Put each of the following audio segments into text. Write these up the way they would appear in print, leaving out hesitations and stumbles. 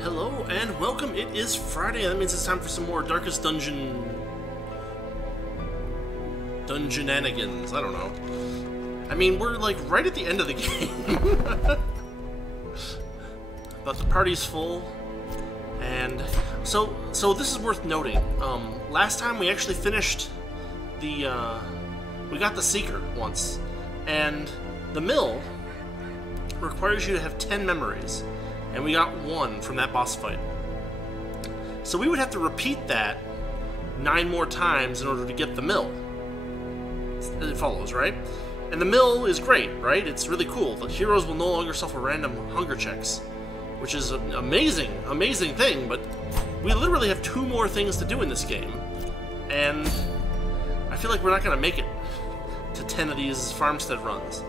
Hello and welcome. It is Friday, and that means it's time for some more Darkest Dungeonanigans. I don't know. I mean, we're like right at the end of the game. But the party's full. And so this is worth noting. Last time we actually finished the we got the Seeker once. And the mill requires you to have 10 memories. And we got 1 from that boss fight. So we would have to repeat that 9 more times in order to get the mill. It follows, right? And the mill is great, right? It's really cool. The heroes will no longer suffer random hunger checks, which is an amazing, amazing thing, but we literally have 2 more things to do in this game. And I feel like we're not going to make it to 10 of these farmstead runs.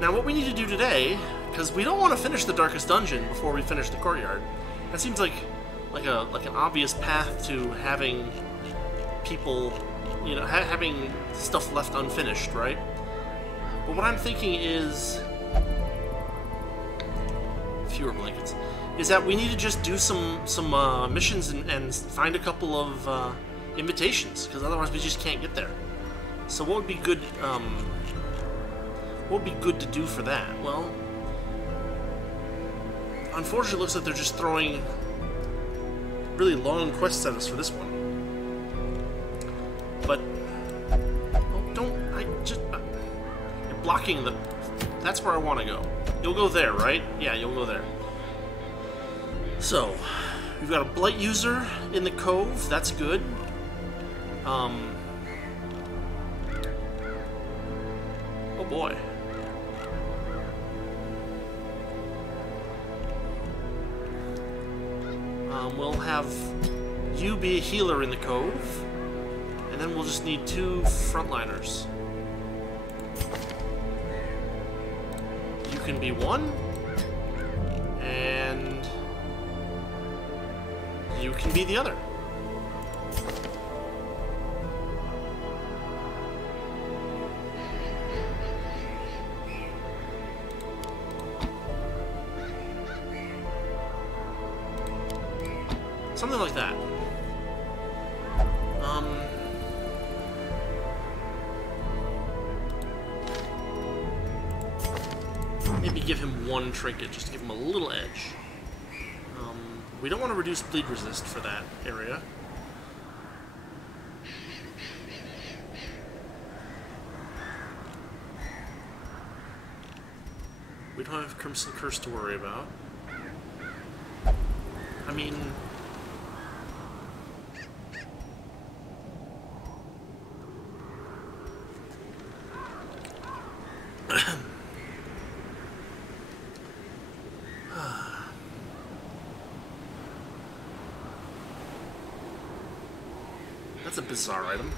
Now what we need to do today, because we don't want to finish the Darkest Dungeon before we finish the courtyard. That seems like an obvious path to having people, you know, having stuff left unfinished, right? But what I'm thinking is fewer blankets. Is that we need to just do some missions and find a couple of invitations, because otherwise we just can't get there. So what would be good? What would be good to do for that? Well, unfortunately, it looks like they're just throwing really long quests at us for this one. But you're blocking the. That's where I want to go. You'll go there, right? Yeah, you'll go there. So we've got a blight user in the cove. That's good. Oh boy. We'll have you be a healer in the cove, and then we'll just need 2 frontliners. You can be one, and you can be the other. Something like that. Maybe give him 1 trinket, just to give him a little edge. We don't want to reduce bleed resist for that area. We don't have Crimson Curse to worry about. I mean, that's a bizarre item.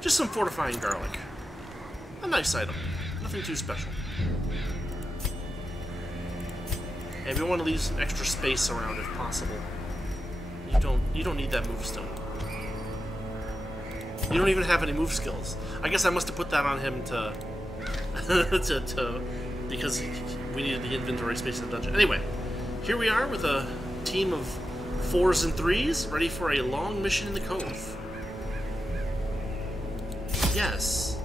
Just some fortifying garlic. A nice item. Nothing too special. And we want to leave some extra space around if possible. You don't need that move stone. You don't even have any move skills. I guess I must have put that on him to because we needed the inventory space in the dungeon. Anyway, here we are with a team of 4s and 3s, ready for a long mission in the cove. Yes.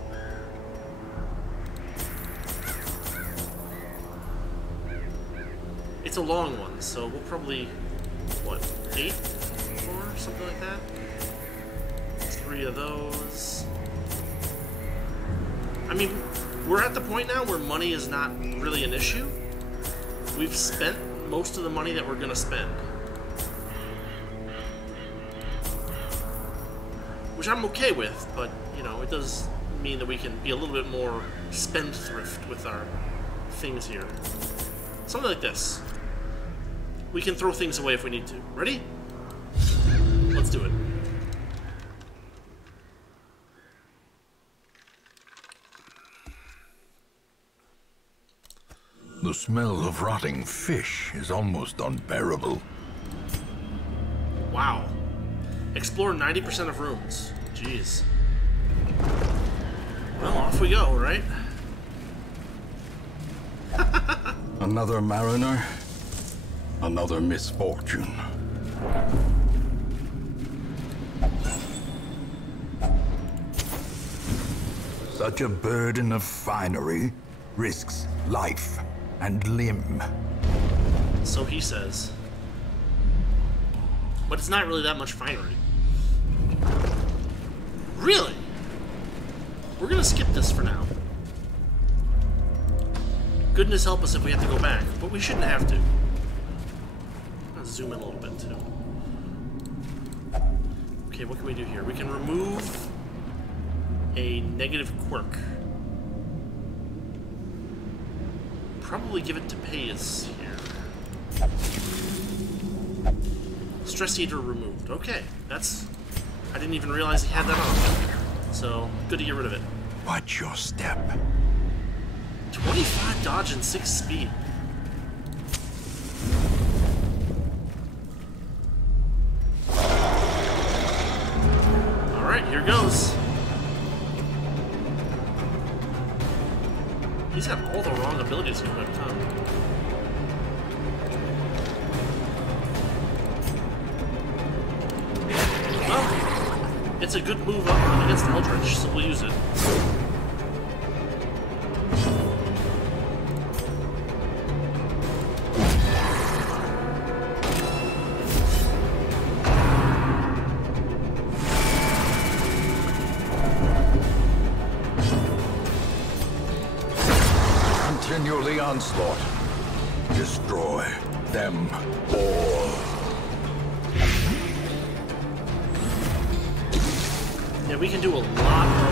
It's a long one, so we'll probably, what, 8 or something like that? 3 of those. I mean, we're at the point now where money is not really an issue. We've spent most of the money that we're going to spend. Which I'm okay with, but, you know, it does mean that we can be a little bit more spendthrift with our things here. Something like this. We can throw things away if we need to. Ready? Let's do it. The smell of rotting fish is almost unbearable. Wow. Explore 90% of rooms. Jeez. Well, off we go, right? Another mariner, another misfortune. Such a burden of finery risks life and limb. So he says. But it's not really that much finery. Really? We're gonna skip this for now. Goodness help us if we have to go back, but we shouldn't have to. Let's zoom in a little bit too. Okay, what can we do here? We can remove a negative quirk. Probably give it to Pays here. Stress eater removed. Okay, that's... I didn't even realize he had that on. So, good to get rid of it. Watch your step. 25 dodge and 6 speed. Alright, here goes. He's got all the wrong abilities equipped, huh? Well, it's a good move up against Eldritch, so we'll use it. Continually onslaught. Destroy them all. Yeah, we can do a lot of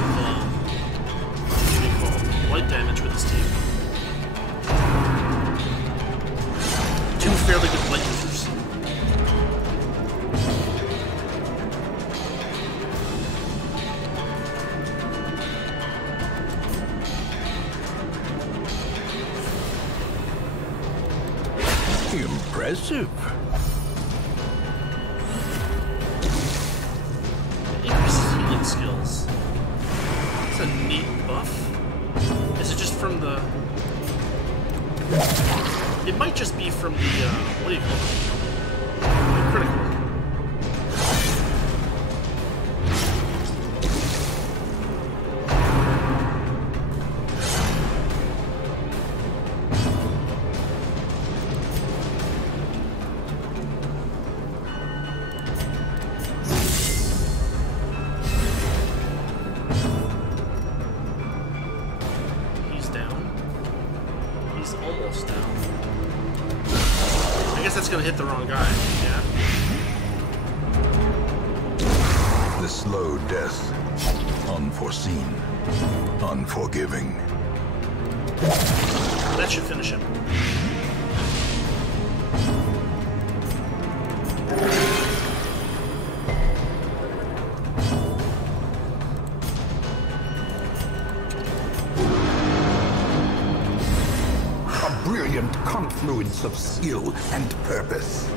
what do you call it? Light damage with this team. Two fairly good light users. Impressive. Increases healing skills. That's a neat buff. Is it just from the... It might just be from the, what do you call it? The critical. Almost down. I guess that's gonna hit the wrong guy. Yeah. The slow death. Unforeseen. Unforgiving. That should finish him. Confluence of skill and purpose.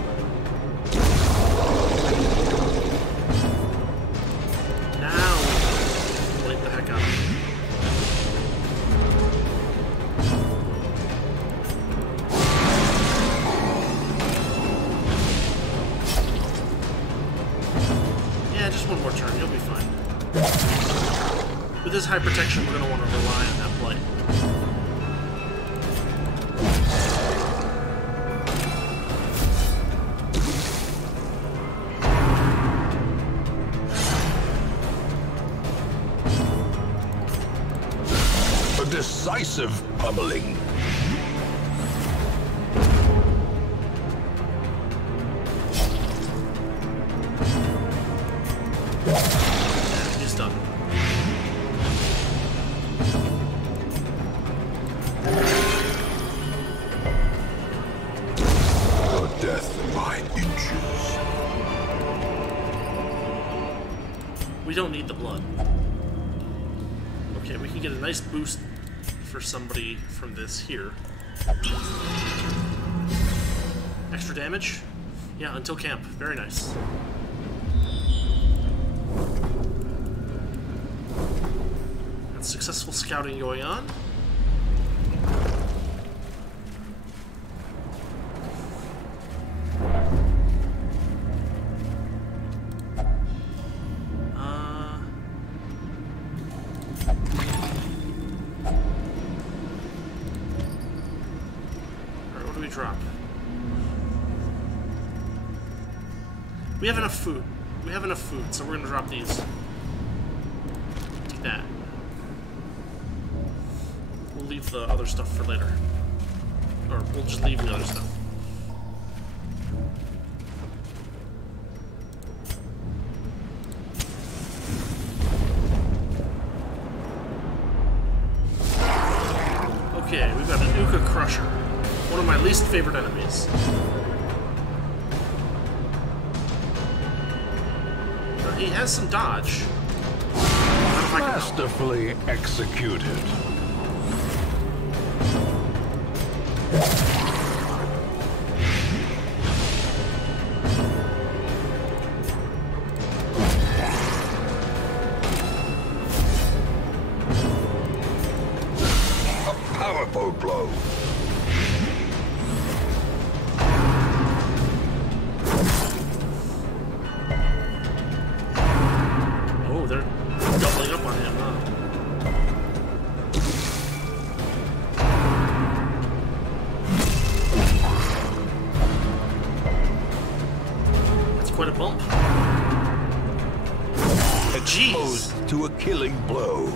Now, light the heck out of him. Yeah, just one more turn. You'll be fine. With this high protection, we're going to want to rely on that blight. Decisive pummeling. He's done. A death by inches. We don't need the blood. Okay, we can get a nice boost for somebody from this here. Extra damage? Yeah, until camp. Very nice. Got successful scouting going on. Alright, what do we drop? We have enough food. We have enough food, so we're gonna drop these. Take that. We'll leave the other stuff for later. Or we'll just leave the other stuff. Okay, we've got an Uka Crusher. One of my least favorite enemies. He has some dodge. Masterfully executed. A powerful blow. Doubling up on him, huh? That's quite a bump. Exposed to a killing blow.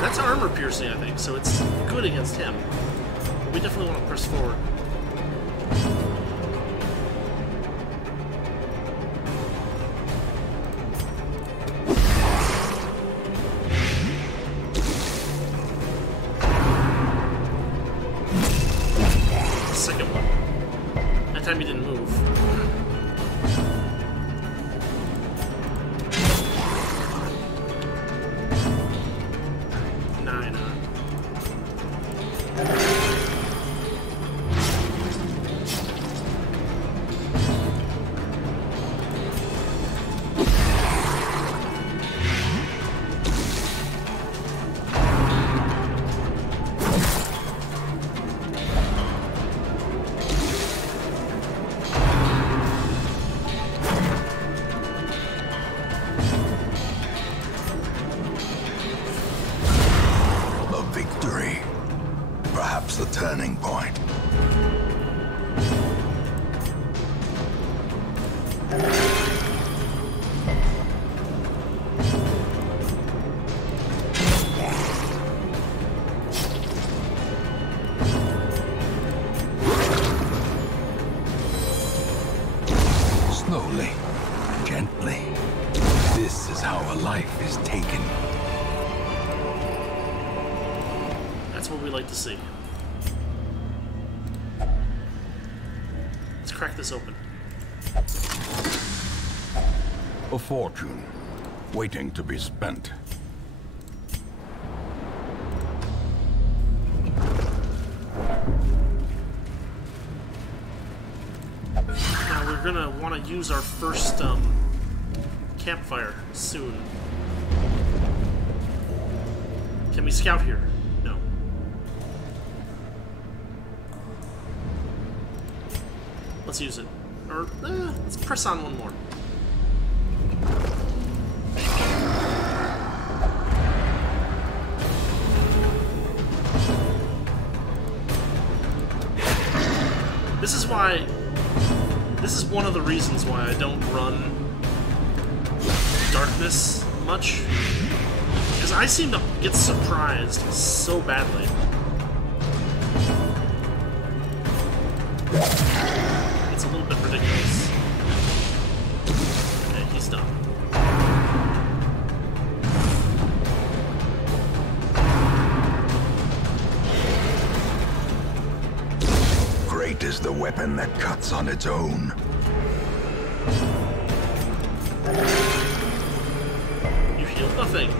That's armor piercing, I think, so it's good against him. We definitely want to press forward. Second one. That time he didn't move. Perhaps the turning point. Slowly, gently. This is how a life is taken. That's what we like to see. Let's crack this open. A fortune, waiting to be spent. Now we're gonna want to use our first campfire soon. Can we scout here? No. Let's use it. Or, let's press on one more. This is one of the reasons why I don't run darkness much. Because I seem to get surprised so badly. It's a little bit ridiculous. Okay, he's done. Great is the weapon that cuts on its own. You healed nothing.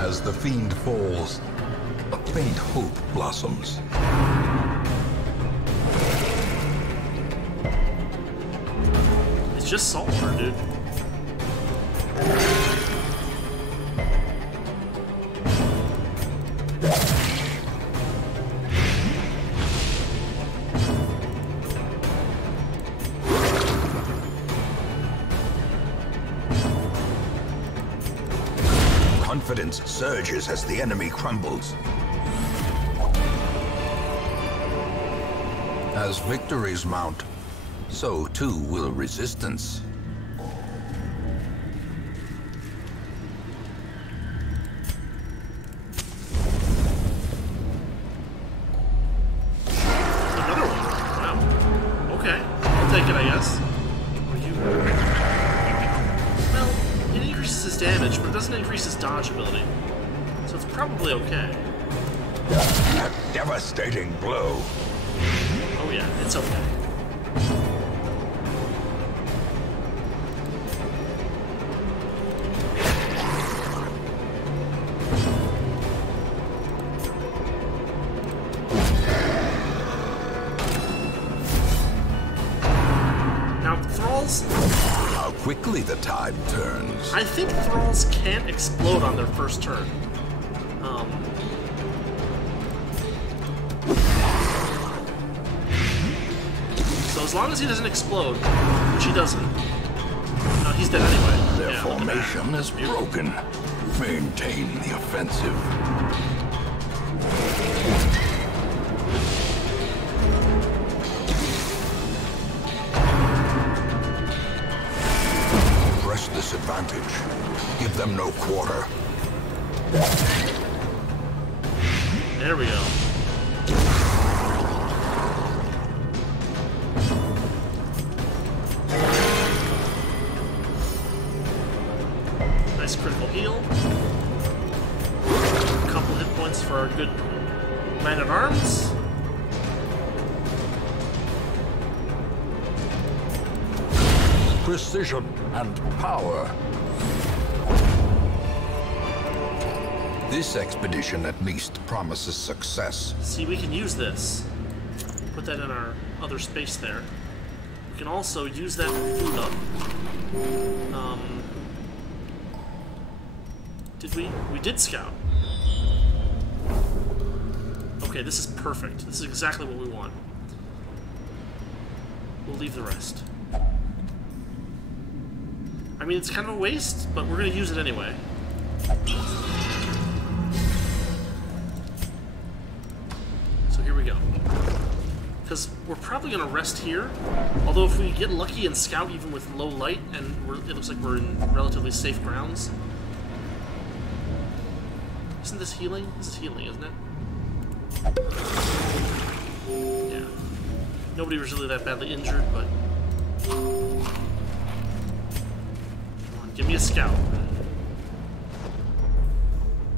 As the fiend falls, a faint hope blossoms. It's just saltwater, dude. Confidence surges as the enemy crumbles. As victories mount, so too will resistance. Another one. Wow. Okay. I'll take it, I guess. Are you... Well, it increases his damage, but it doesn't increase his dodge ability. So it's probably okay. A devastating blow. Oh yeah, it's okay. Now, thralls... How quickly the tide turns. I think thralls can't explode on their first turn. So as long as he doesn't explode, which he doesn't, he's dead anyway. Their Yeah, formation is broken. Maintain the offensive. Press this advantage. Give them no quarter. There we go. Nice critical heal. A couple hit points for our good man-at-arms. Precision and power. This expedition at least promises success. See, we can use this. Put that in our other space there. We can also use that food up. Did we? We did scout. Okay, this is perfect. This is exactly what we want. We'll leave the rest. I mean, it's kind of a waste, but we're going to use it anyway. So here we go. Because we're probably going to rest here. Although if we get lucky and scout even with low light, and it looks like we're in relatively safe grounds. Isn't this healing? This is healing, isn't it? Yeah. Nobody was really that badly injured, but... Come on, give me a scout.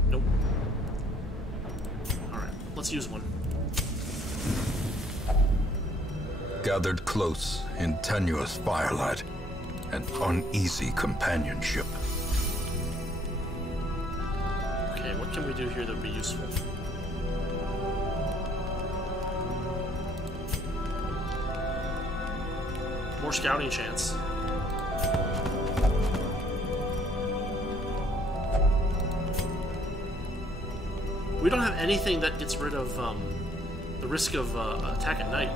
Nope. Alright, let's use one. Gathered close in tenuous firelight and uneasy companionship. Okay, what can we do here that would be useful? More scouting chance. We don't have anything that gets rid of the risk of attack at night.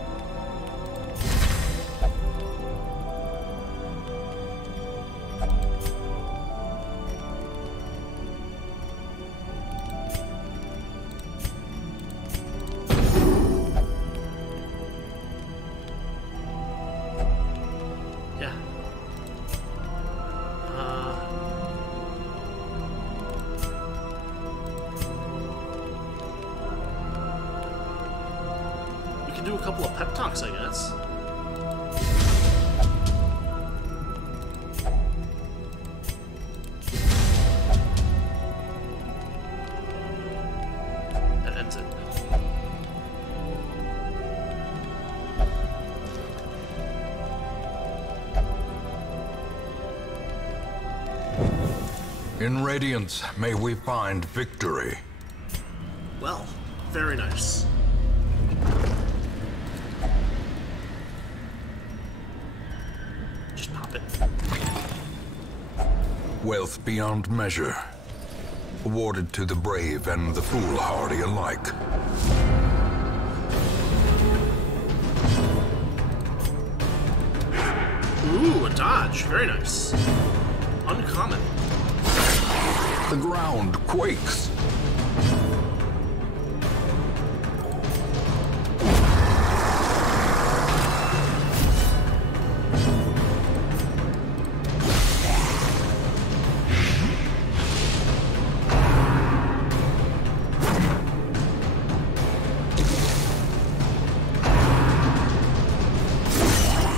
do a couple of pep talks, I guess. That ends it. In Radiance, may we find victory. Well, very nice. Just pop it. Wealth beyond measure, awarded to the brave and the foolhardy alike. Ooh, a dodge. Very nice. Uncommon. The ground quakes.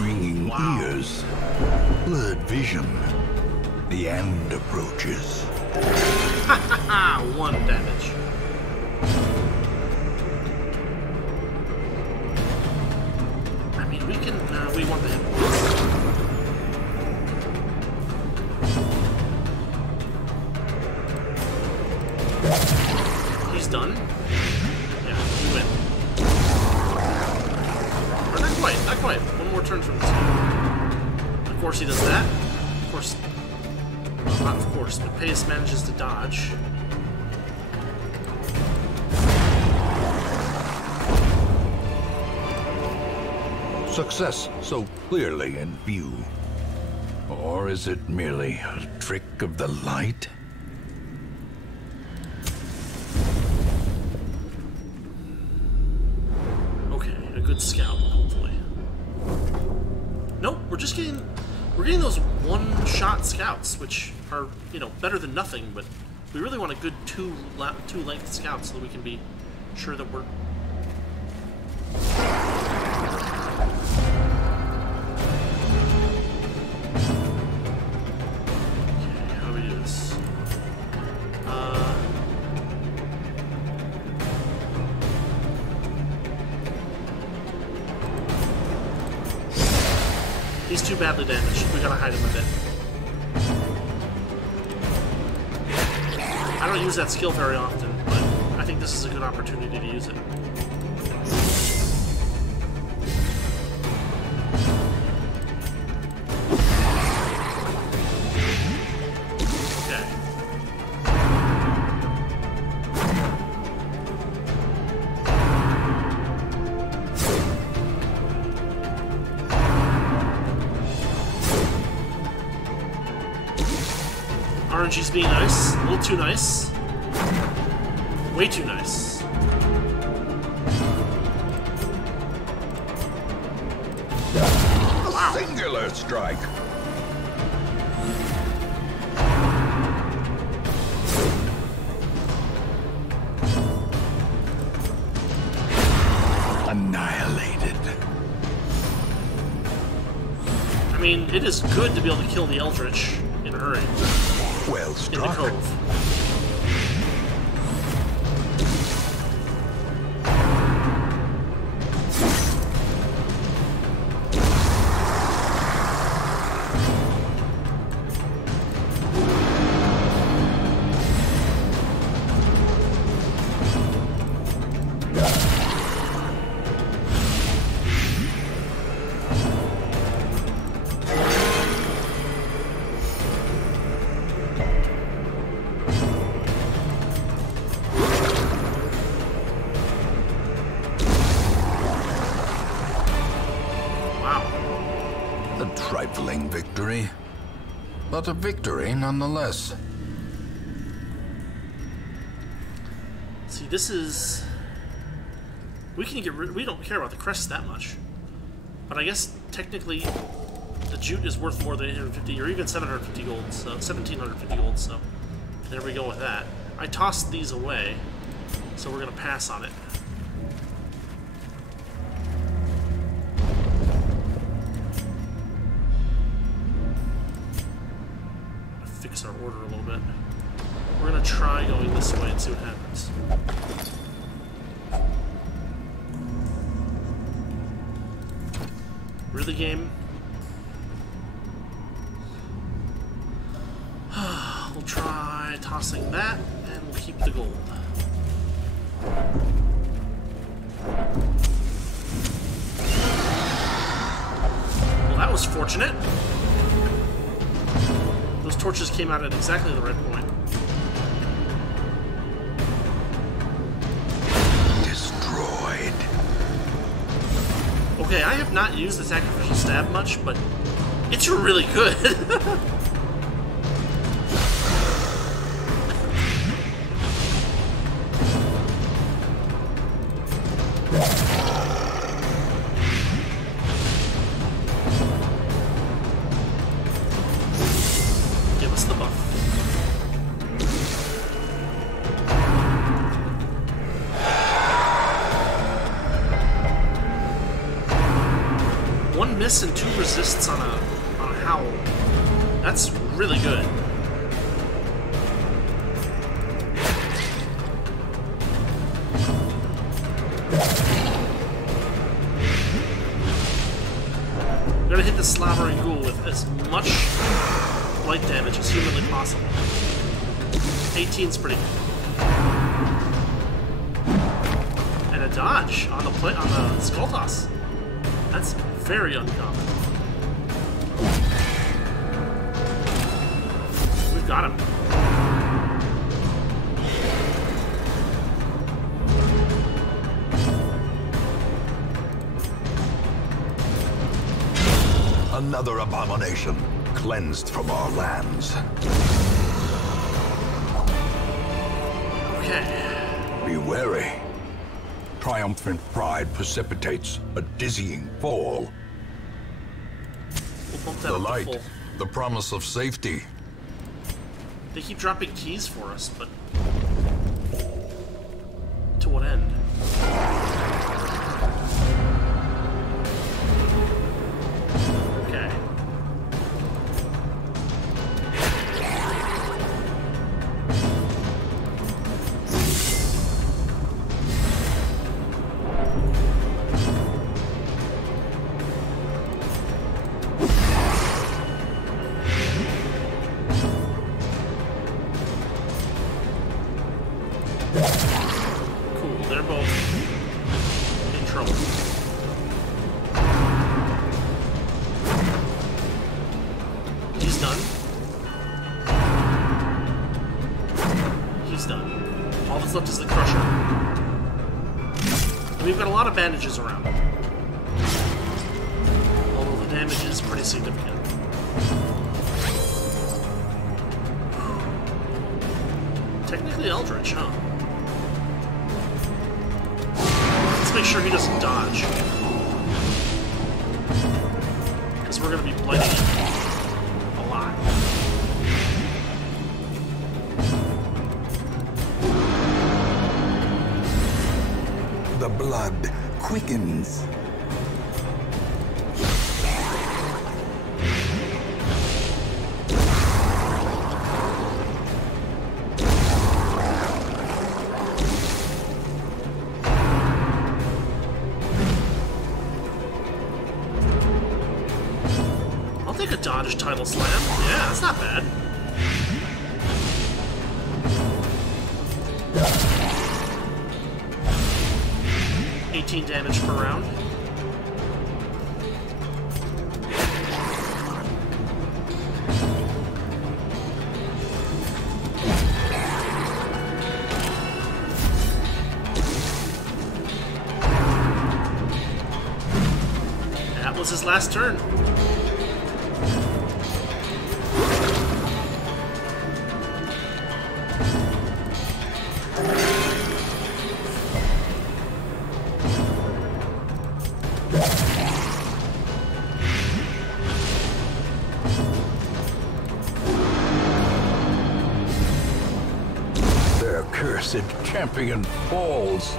Ringing ears, blurred vision. The end approaches. Ha! 1 damage. I mean, we can. We want the hit. He's done. Yeah, we win. Or not quite. Not quite. One more turn from this guy. Of course, he does that. Of course. Well, not of course, but Pace manages to dodge. Success so clearly in view. Or is it merely a trick of the light? Okay, a good scout, hopefully. Nope, we're getting those one-shot scouts, which are, you know, better than nothing, but we really want a good two-length scout so that we can be sure that we're... Okay, how do we do this? He's too badly damaged. We gotta hide him a bit. I don't use that skill very often, but I think this is a good opportunity to use it. Okay. RNG's being nice. A little too nice. Way too nice. Wow. Singular strike. Annihilated. I mean, it is good to be able to kill the Eldritch in a hurry. Well struck. In the cove. Trifling victory, but a victory nonetheless. See, this is... We can get rid... We don't care about the crests that much. But I guess, technically, the jute is worth more than 850, or even 750 gold, so 1,750 gold, so... There we go with that. I tossed these away, so we're gonna pass on it. reverse our order a little bit. We're gonna try going this way and see what happens. Really, game? We'll try tossing that, and we'll keep the gold. Well, that was fortunate. Those torches came out at exactly the right point. Destroyed. Okay, I have not used the sacrificial stab much, but it's really good. Give us the buff. One miss and 2 resists on a howl. That's really good. We're gonna hit the slobbering ghoul with as much light damage as humanly possible. 18's pretty good. And a dodge on the skull toss. That's very uncommon. We've got him. Another abomination cleansed from our lands. Okay. Be wary. Triumphant pride precipitates a dizzying fall. We'll bump that The up to light, full. the promise of safety. They keep dropping keys for us, but to what end? Okay. Cool, they're both in trouble. He's done. He's done. All that's left is the Crusher. And we've got a lot of bandages around. Although the damage is pretty significant. Technically Eldritch, huh? Let's make sure he doesn't dodge. Because we're going to be blighting him a lot. The blood quickens. I'll take a dodge title slam. Yeah, that's not bad. $18 damage per round. That was his last turn. Their cursed champion falls.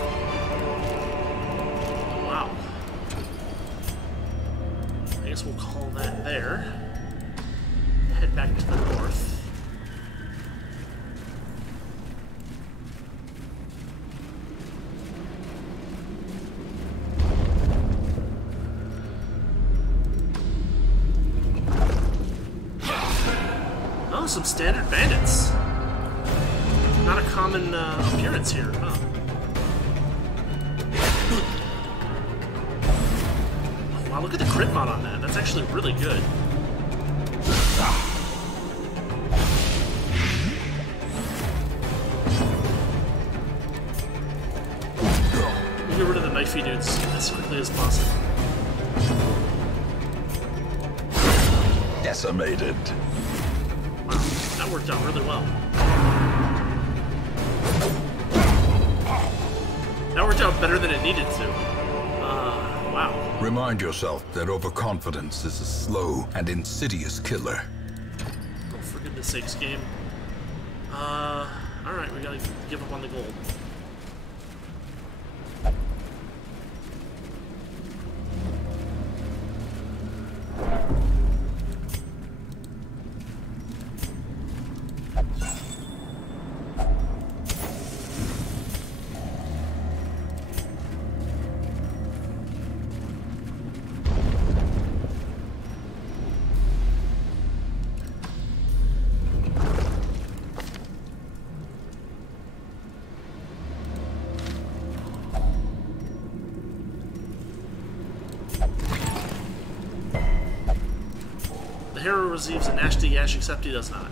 Wow. I guess we'll call that there. Head back to the north. some standard bandits. Not a common appearance here, huh? Oh, wow, look at the crit mod on that. That's actually really good. We'll get rid of the knifey dudes as quickly as possible. Decimated. Wow, that worked out really well. That worked out better than it needed to. Wow. Remind yourself that overconfidence is a slow and insidious killer. Oh, for goodness sakes, game. Alright, we gotta give up on the gold. The hero receives a nasty yash, except he does not.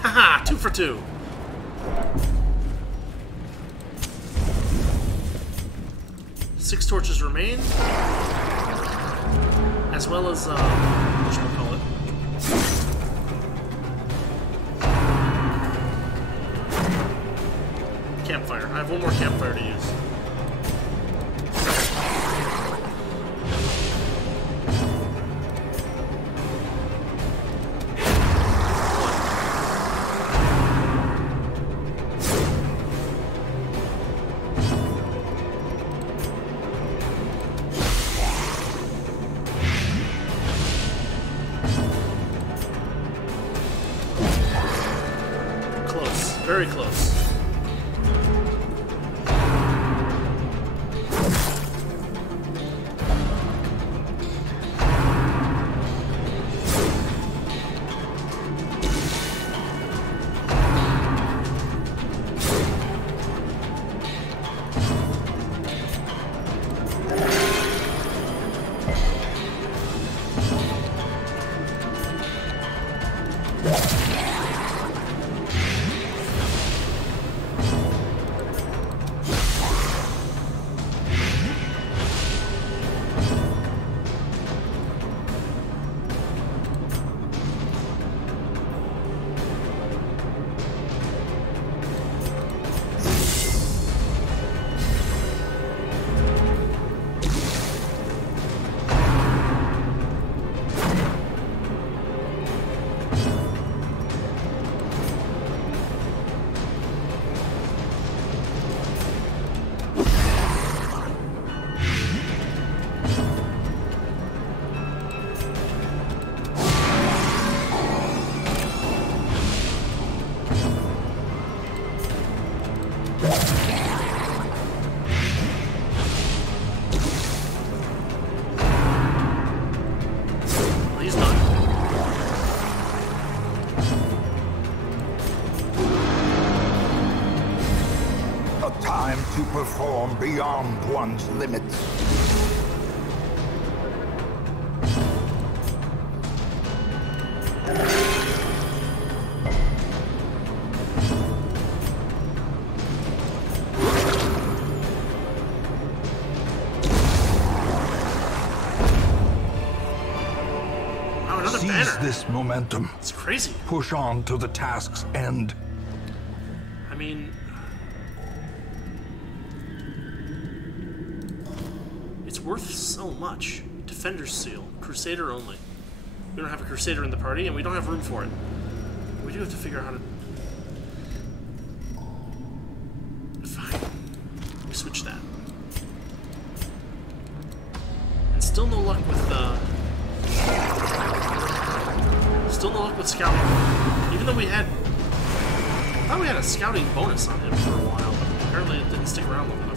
Haha! 2 for 2! Six torches remain, as well as, whatchamacallit. Campfire. I have one more campfire to use. Very close. Time to perform beyond one's limits. Oh, another Seize banner. this momentum. It's crazy. Push on to the task's end. I mean, it's worth so much. Defender's Seal. Crusader only. We don't have a Crusader in the party, and we don't have room for it. We do have to figure out how to... Fine. We switch that. And still no luck with, Still no luck with scouting. Even though we had... I thought we had a scouting bonus on him for a while, but apparently it didn't stick around long enough.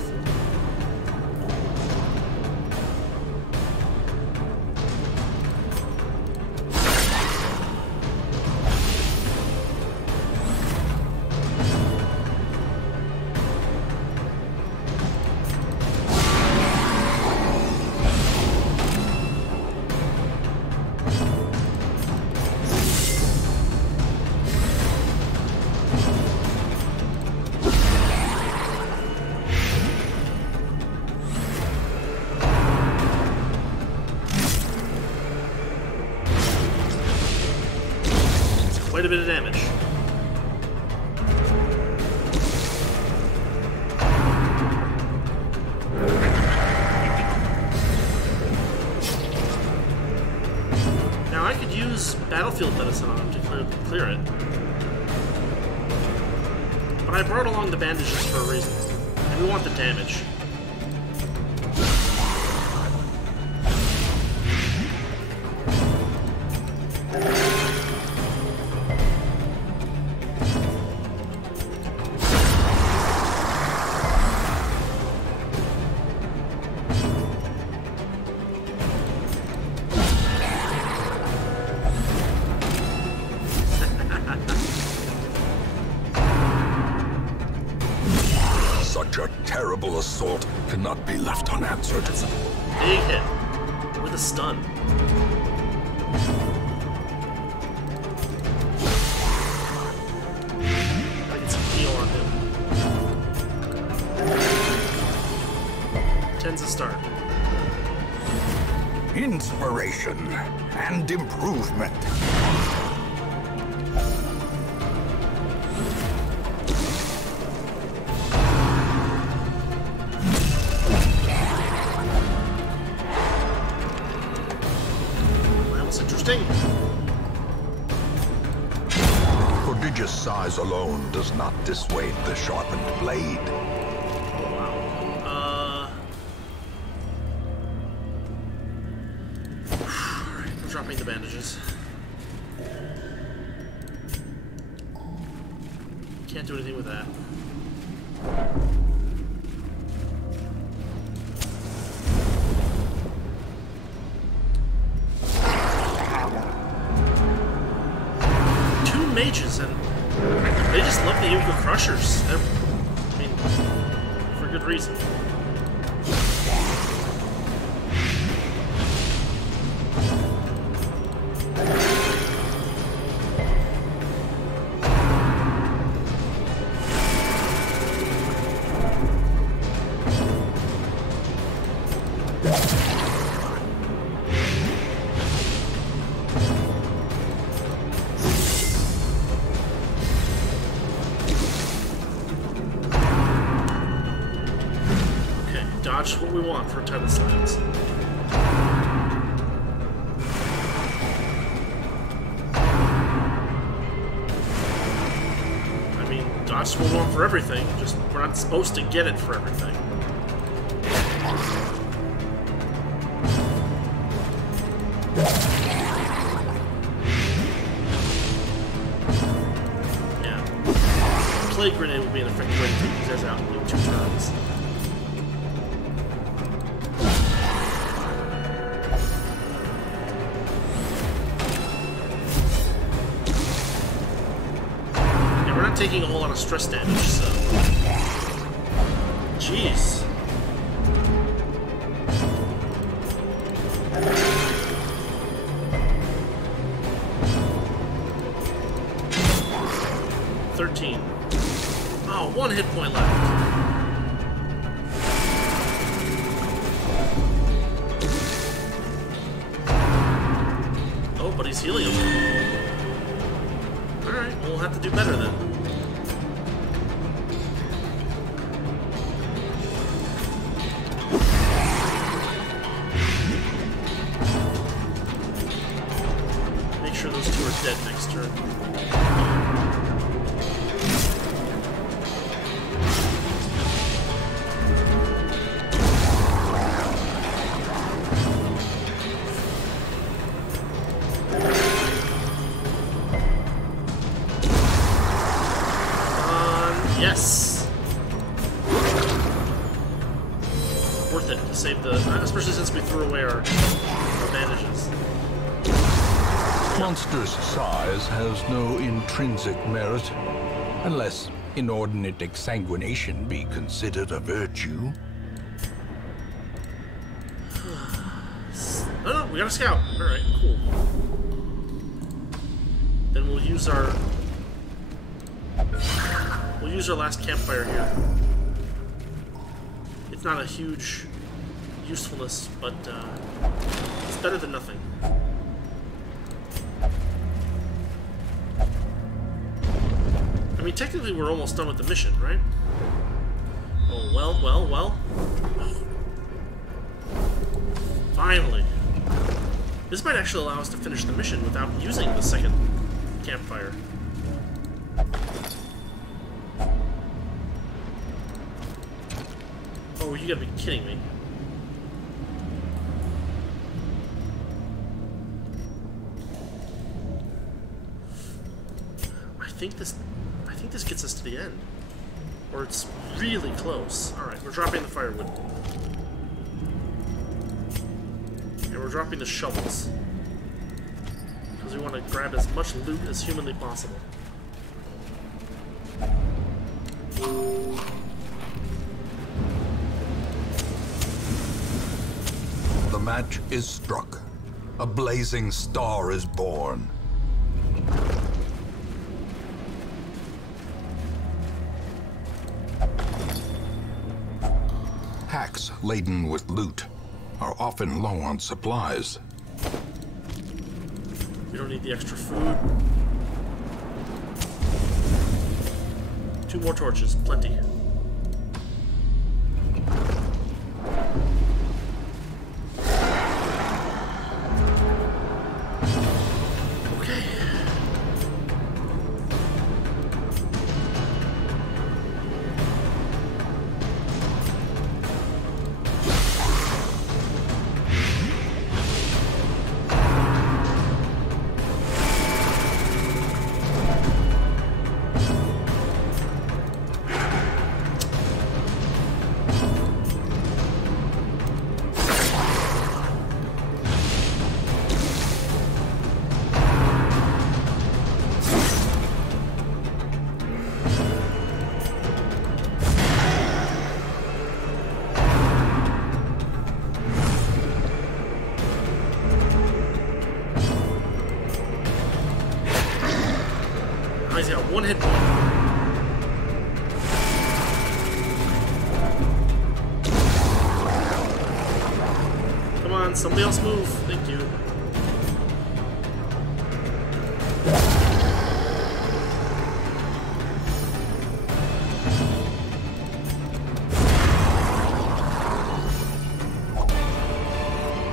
quite a bit of damage. Now I could use battlefield medicine on him to clear it. But I brought along the bandages for a reason. And we want the damage. Such a terrible assault cannot be left unanswered. That's a big hit. With a stun. Gotta get some heal on him. 10's a start. Inspiration and improvement. Interesting. Prodigious size alone does not dissuade the sharpened blade. Wow. Alright, I'm dropping the bandages. Can't do anything with that. Mages, and they just love the Yuka Crushers. I mean, for good reason. Dodge what we want for Titan Slams. I mean, dodge what we want for everything, just we're not supposed to get it for everything. Yeah. Plague Grenade would be an effective way to take these guys out in 2 turns. Taking a whole lot of stress damage, so... Jeez. $13. Oh, 1 hit point left. Oh, but he's healing him. Alright, we'll have to do better then. Dead next turn. Yes. Worth it to save the, especially since we threw away our bandages. Monstrous size has no intrinsic merit, unless inordinate exsanguination be considered a virtue. Oh, we got a scout. Alright, cool. Then we'll use our last campfire here. It's not a huge usefulness, but it's better than nothing. mean, technically we're almost done with the mission, right? Oh, well. Finally. This might actually allow us to finish the mission without using the second campfire. Oh, you gotta be kidding me. I think this gets us to the end. Or it's really close. Alright, we're dropping the firewood. And we're dropping the shovels. Because we want to grab as much loot as humanly possible. The match is struck. A blazing star is born. Hacks laden with loot are often low on supplies. We don't need the extra food. 2 more torches, plenty. He's got 1 hit point. Come on, somebody else move. Thank you.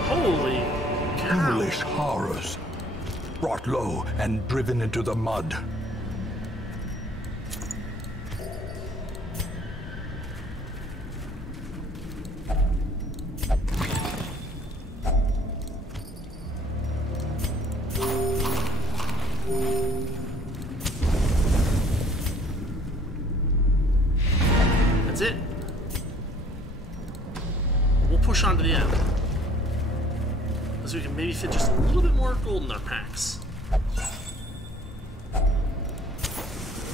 Holy cow. Foolish horrors. Brought low and driven into the mud. That's it. We'll push on to the end. Because we can maybe fit just a little bit more gold in our packs.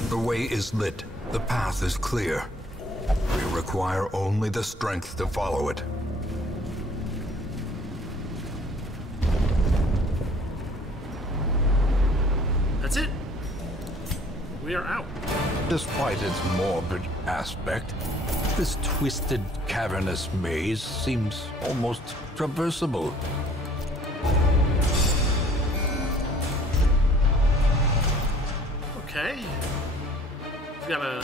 The way is lit. The path is clear. We require only the strength to follow it. That's it. We are out. Despite its morbid aspect, this twisted, cavernous maze seems almost traversable. Okay. We've got a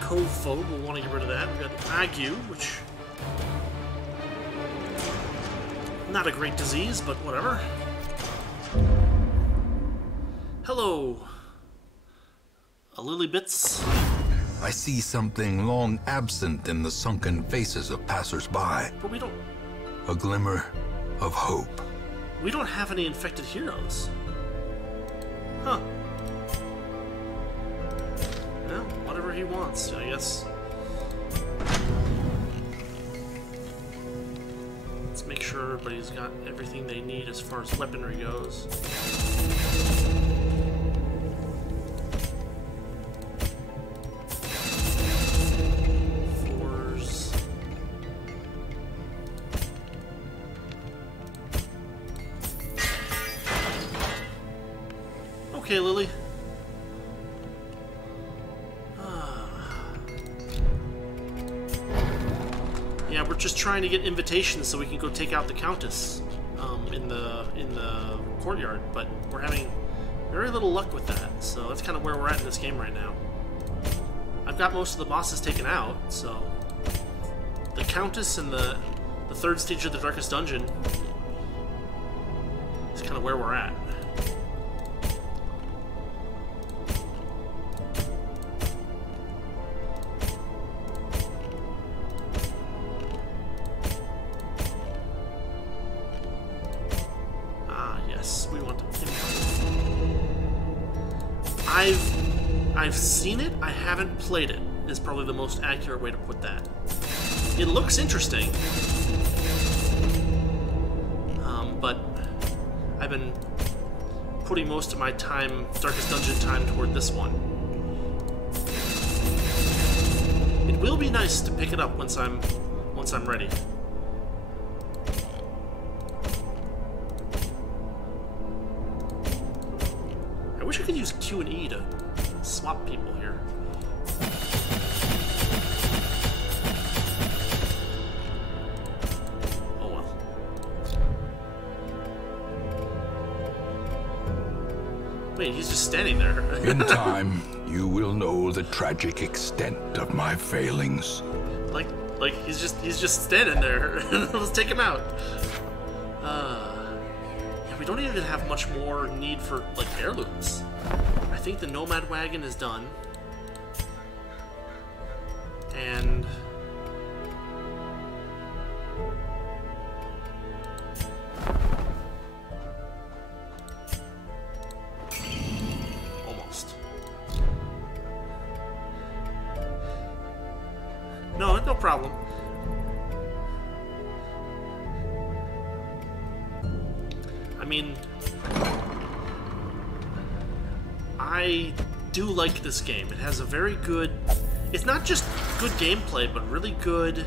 cophobe. We'll want to get rid of that. We've got ague, which... not a great disease, but whatever. Hello. A lily bits. I see something long absent in the sunken faces of passers-by. But we don't... A glimmer of hope. we don't have any infected heroes. Huh. Well, whatever he wants, I guess. Let's make sure everybody's got everything they need as far as weaponry goes. Okay, Lily. Yeah, we're just trying to get invitations so we can go take out the Countess in the courtyard, but we're Very little luck with that, so that's kind of where we're at in this game right now. I've got most of the bosses taken out, so... The Countess and the third stage of the Darkest Dungeon is kind of where we're at. We want to. I've seen it. I haven't played it. Is probably the most accurate way to put that. It looks interesting, but I've been putting most of my time, Darkest Dungeon time, toward this one. It will be nice to pick it up once I'm ready. I wish I could use Q and E to swap people here. Oh well. Wait, he's just standing there. In time, you will know the tragic extent of my failings. Like he's just standing there. Let's take him out. We don't even have much more need for, like, heirlooms. I think the Nomad Wagon is done. And... almost. No problem. I mean, I do like this game. It has a very good... It's not just good gameplay, but really good,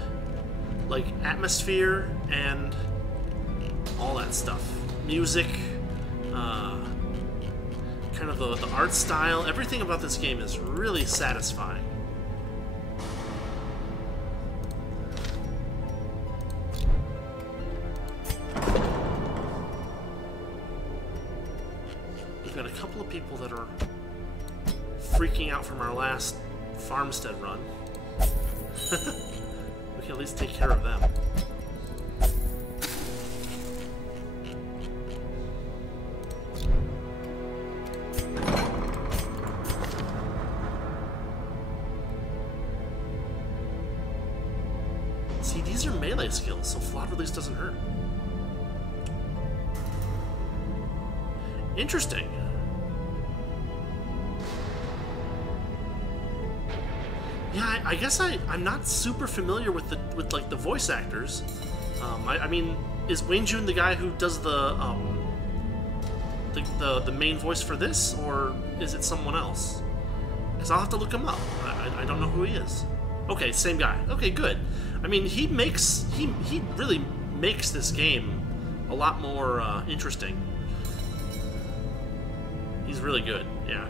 like, atmosphere and all that stuff. Music, kind of the art style. Everything about this game is really satisfying. Got a couple of people that are freaking out from our last farmstead run. We can at least take care of them. See, these are melee skills, so Flawed Release doesn't hurt. Interesting. Yeah, I guess I'm not super familiar with like the voice actors. I mean, is Wayne June the guy who does the main voice for this, or is it someone else? Because I'll have to look him up. I don't know who he is. Okay, same guy. Okay, good. I mean, he really makes this game a lot more interesting. He's really good. Yeah.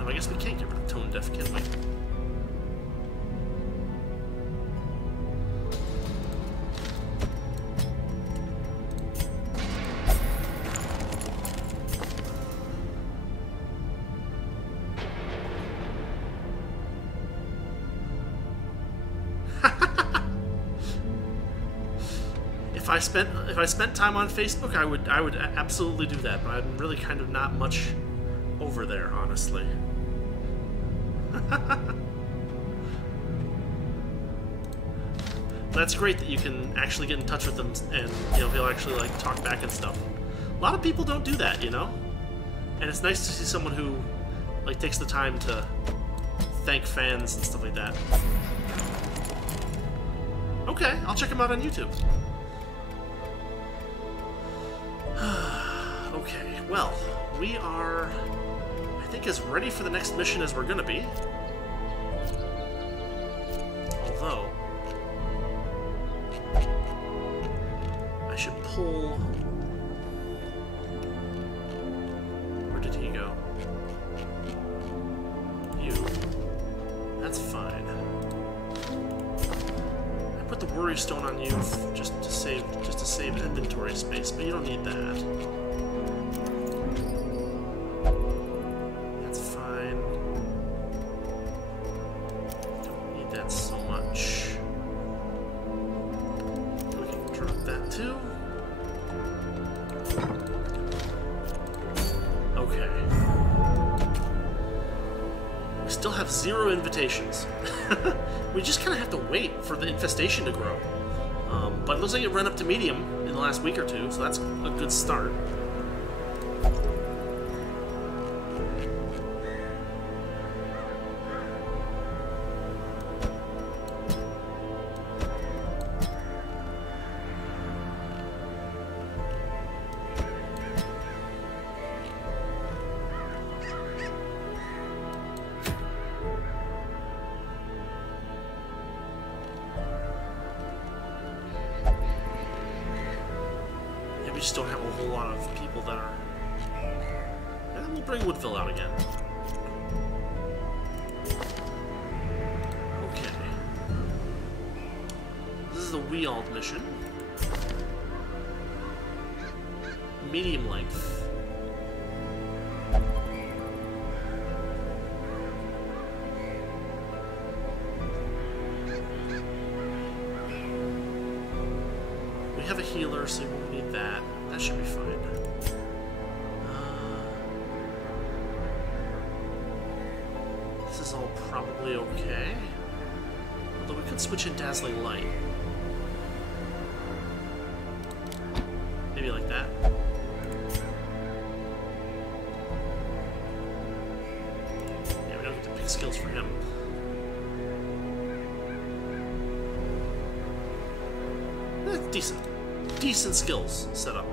I guess we can't get rid of Tone Deaf, can we? If I spent time on Facebook, I would absolutely do that, but I'm really kind of not much over there, honestly. That's great that you can actually get in touch with them and, you know, he'll actually, like, talk back and stuff. A lot of people don't do that, you know? And it's nice to see someone who, like, takes the time to thank fans and stuff like that. Okay, I'll check him out on YouTube. Okay, well, we are, I think, as ready for the next mission as we're gonna be. Although, I should pull... Where did he go? You. That's fine. I put the Worry Stone on you just to save save inventory space, but you don't need that. That's fine. Don't need that so much. We can turn up that too. Okay. We still have 0 invitations. We just kind of have to wait for the infestation to grow. But it looks like it ran up to medium in the last week or two, so that's a good start. We just don't have a whole lot of people that are... And we'll bring Woodville out again. Okay. This is the Weald mission. Medium length. We have a healer, so we won't need that. That should be fine. This is all probably okay. Although we could switch in Dazzling Light. Maybe like that. Yeah, we don't get to pick skills for him. Decent. Decent skills set up.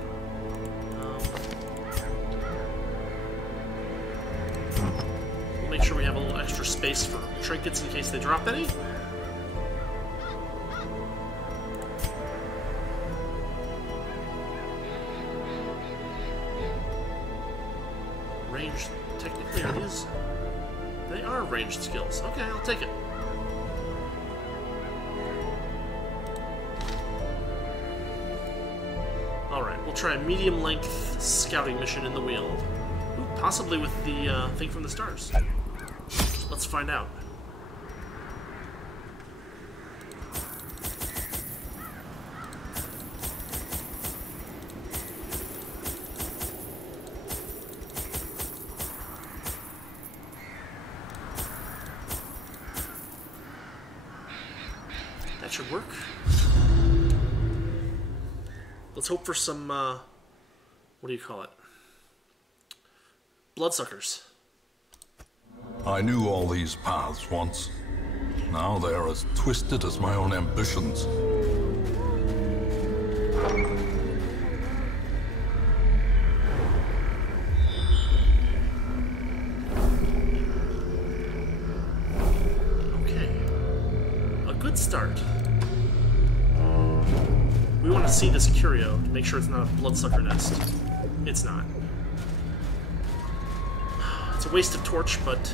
We'll make sure we have a little extra space for trinkets in case they drop any. Ranged. Technically, are these? They are ranged skills. Okay, I'll take it. We'll try a medium-length scouting mission in the Weald. Ooh, possibly with the thing from the stars. Let's find out. That should work. Let's hope for some, what do you call it? Bloodsuckers. I knew all these paths once. Now they are as twisted as my own ambitions. Okay. A good start. We want to see this curio to make sure it's not a bloodsucker nest. It's not. It's a waste of torch, but...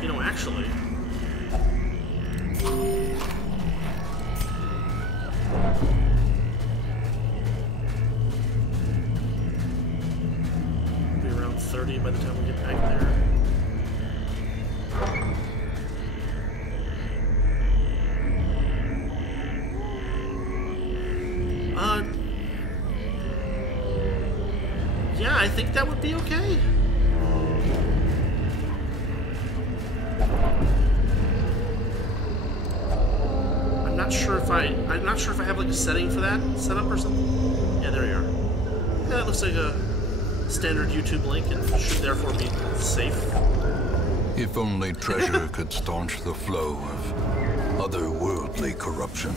You know, actually... by the time we get back there. Yeah, I think that would be okay. I'm not sure if I have like a setting for that set up or something. Yeah, there we are. Yeah, that looks like a standard YouTube link and should therefore be safe. If only treasure could staunch the flow of otherworldly corruption.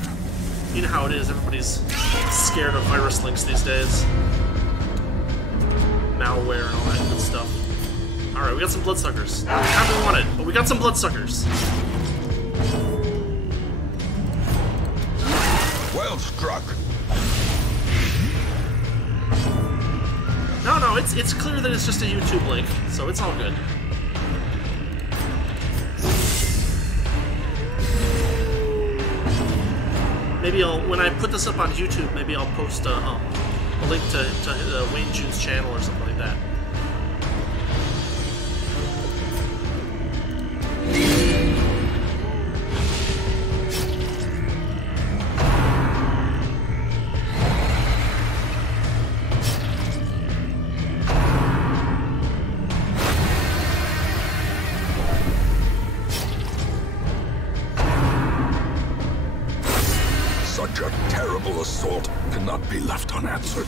You know how it is, everybody's scared of virus links these days. Malware and all that good stuff. Alright, we got some bloodsuckers. Not how we wanted, but we got some bloodsuckers. Well struck. No, it's clear that it's just a YouTube link, so it's all good. Maybe when I put this up on YouTube, maybe I'll post a link to Wayne June's channel or something like that. Such a terrible assault cannot be left unanswered.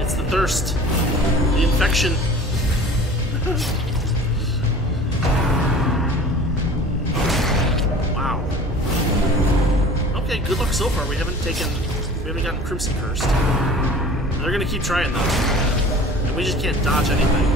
It's the thirst. The infection. Wow. Okay, good luck so far. We haven't gotten Crimson Cursed. They're gonna keep trying though. And we just can't dodge anything.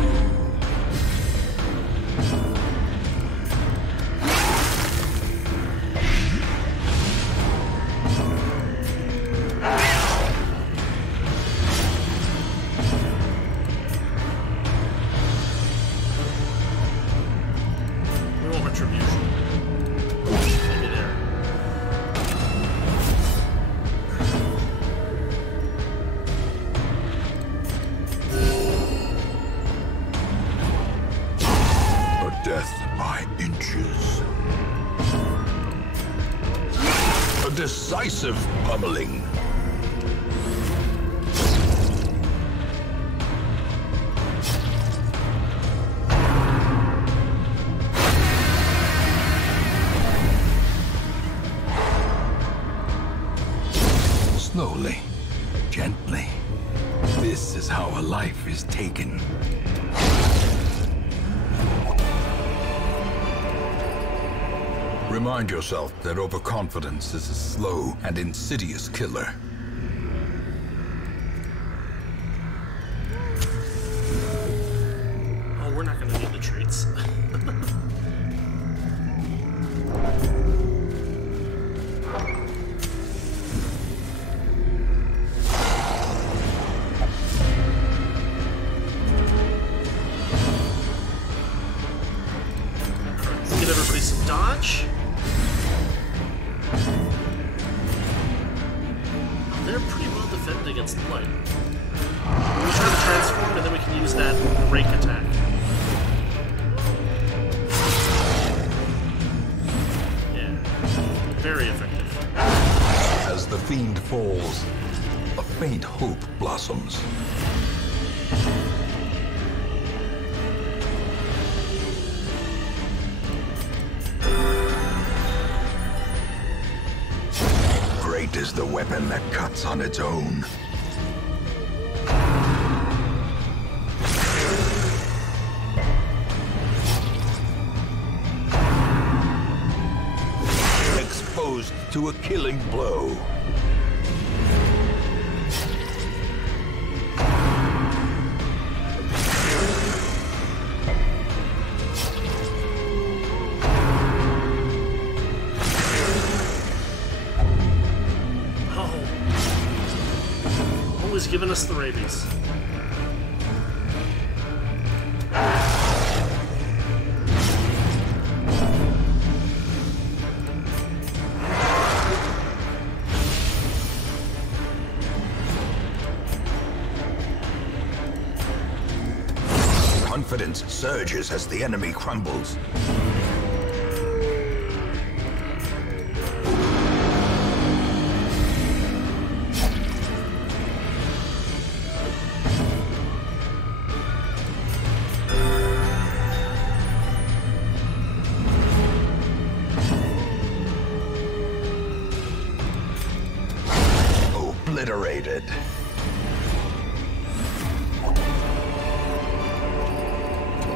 We want retribution. Maybe there. Death by inches. A decisive pummeling. Slowly, gently. This is how a life is taken. Remind yourself that overconfidence is a slow and insidious killer. Oh, we're not gonna need the treats. Give everybody some dodge. They're pretty well defended against light. We try to transform, and then we can use that rake attack. Yeah, very effective. As the fiend falls, a faint hope blossoms. Great is the weapon that cuts on its own. Exposed to a killing blow. Always giving us the rabies. Confidence surges as the enemy crumbles. Obliterated.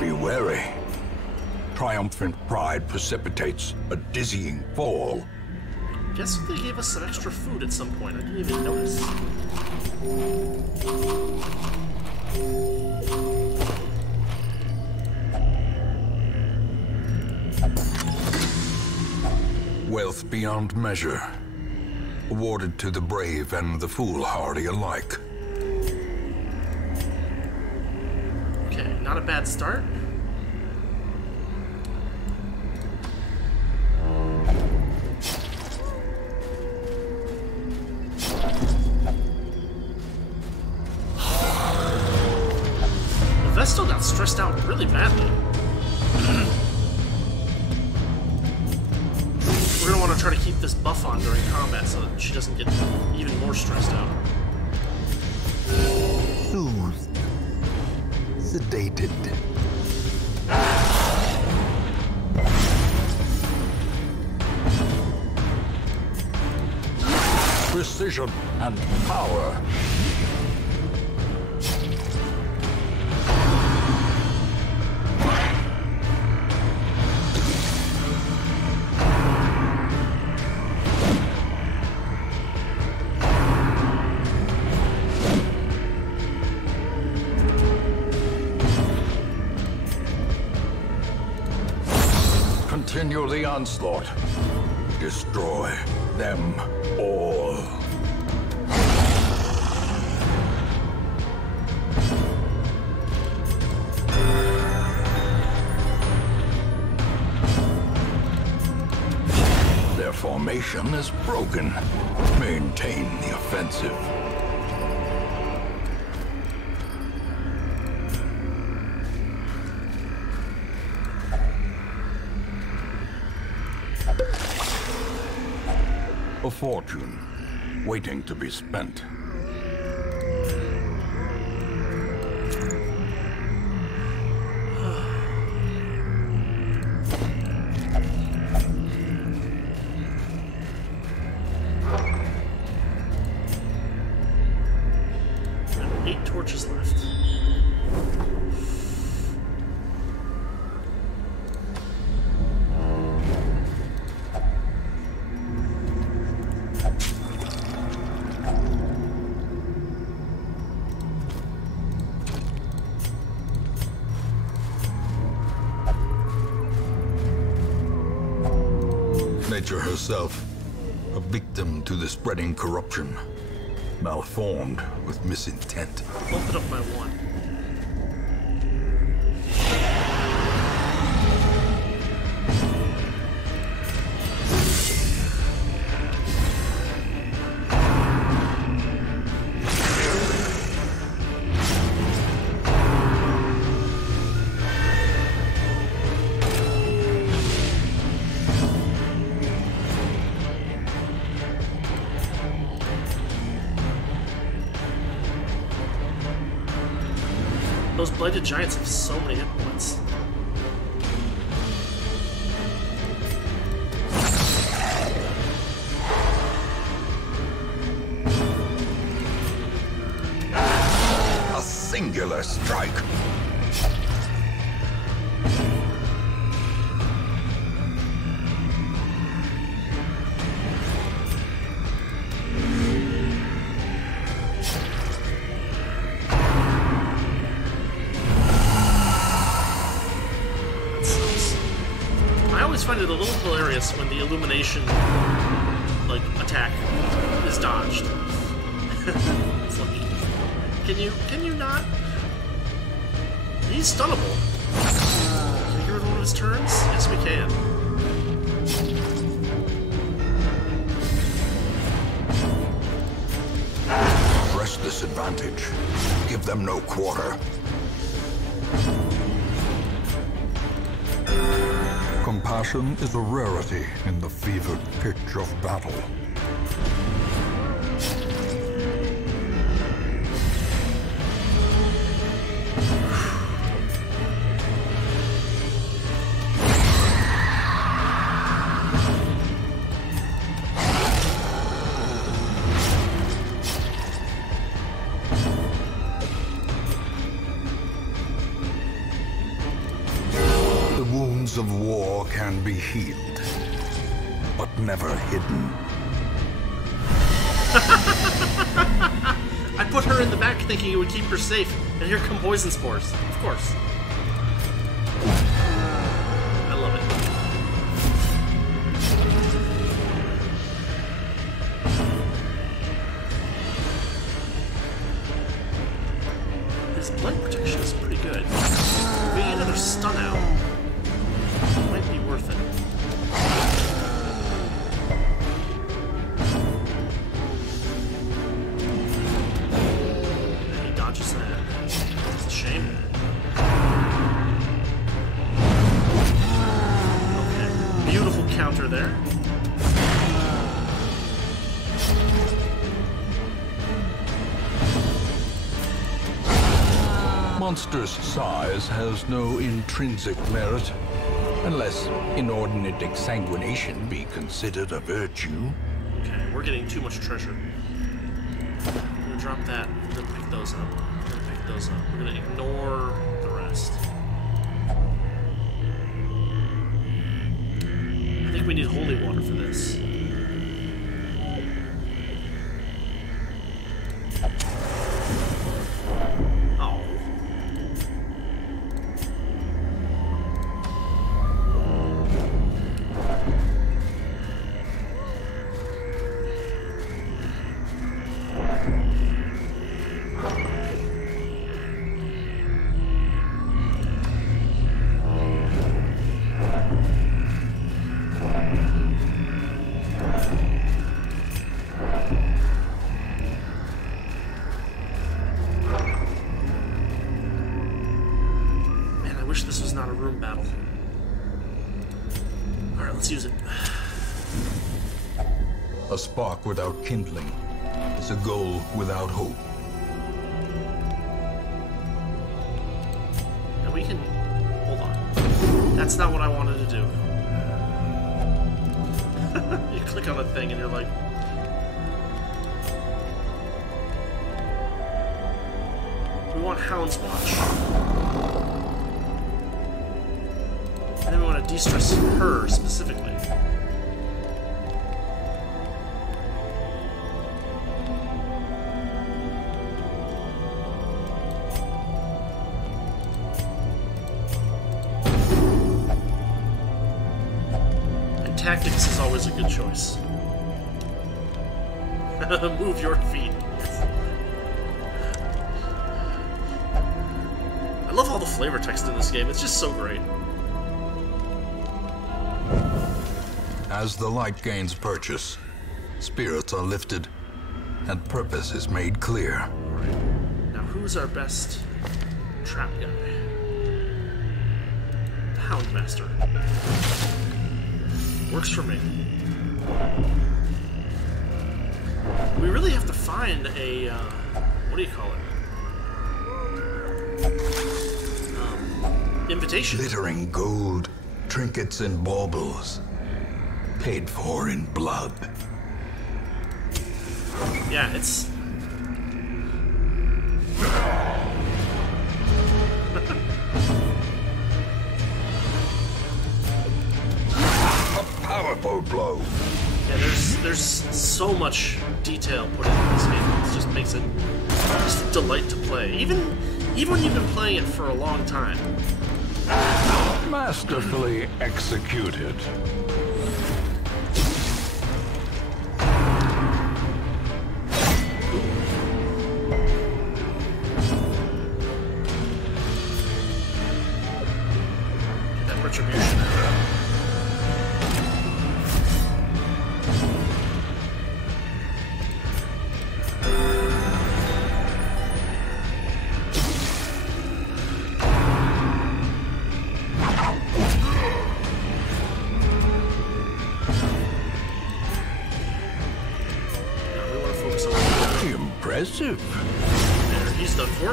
Be wary. Triumphant pride precipitates a dizzying fall. Guess they gave us some extra food at some point. I didn't even notice. Wealth beyond measure, awarded to the brave and the foolhardy alike. Okay, not a bad start. Vesto got stressed out really badly. We're gonna want to try to keep this buff on during combat so that she doesn't get even more stressed out. Soothed. Sedated. Precision and power. Continue the onslaught. Destroy them all. Their formation is broken. Maintain the offensive. A fortune, waiting to be spent. And 8 torches left. Nature herself, a victim to the spreading corruption, malformed with misintent. Bump it up by 1. Those blighted giants have so many hit points. A singular strike. I find it a little hilarious when the illumination, like, attack is dodged. It's like, can you not? He's stunnable. Can we get rid of one of his turns? Yes, we can. Press this advantage. Give them no quarter. Compassion is a rarity in the fevered pitch of battle. The wounds of war can be healed, but never hidden. I put her in the back thinking it would keep her safe, and here come poison spores. Of course. I love it. encounter there. Monstrous size has no intrinsic merit, unless inordinate exsanguination be considered a virtue. Okay, we're getting too much treasure. We're gonna drop that. We're gonna pick those up. We're gonna pick those up. We're gonna ignore the rest. I think we need holy water for this. Oh. I wish this was not a room battle. Alright, let's use it. A spark without kindling is a goal without hope. Now we can... Hold on. That's not what I wanted to do. You click on a thing and you're like... We want Hound's Watch. And then we want to de-stress her specifically. And tactics is always a good choice. Move your feet. I love all the flavor text in this game. It's just so great. As the light gains purchase, spirits are lifted, and purpose is made clear. Alright. Now who's our best trap guy? The Houndmaster. Works for me. We really have to find a, what do you call it? Invitation. Glittering gold, trinkets and baubles, paid for in blood. Yeah, it's... A powerful blow. Yeah, there's so much detail put into this game. It just makes it just a delight to play. Even when you've been playing it for a long time. Masterfully executed. Get that retribution out. Impressive. There, he's done for.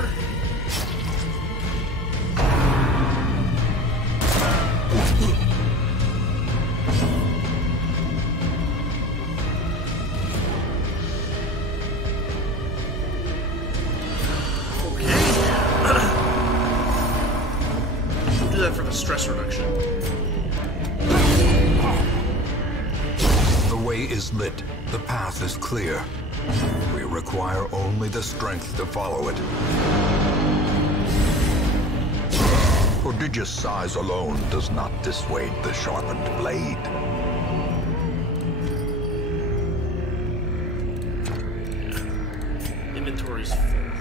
Okay. We'll do that for the stress reduction. The way is lit. The path is clear. We require only the strength to follow it. Prodigious size alone does not dissuade the sharpened blade. Yeah. Inventory's full.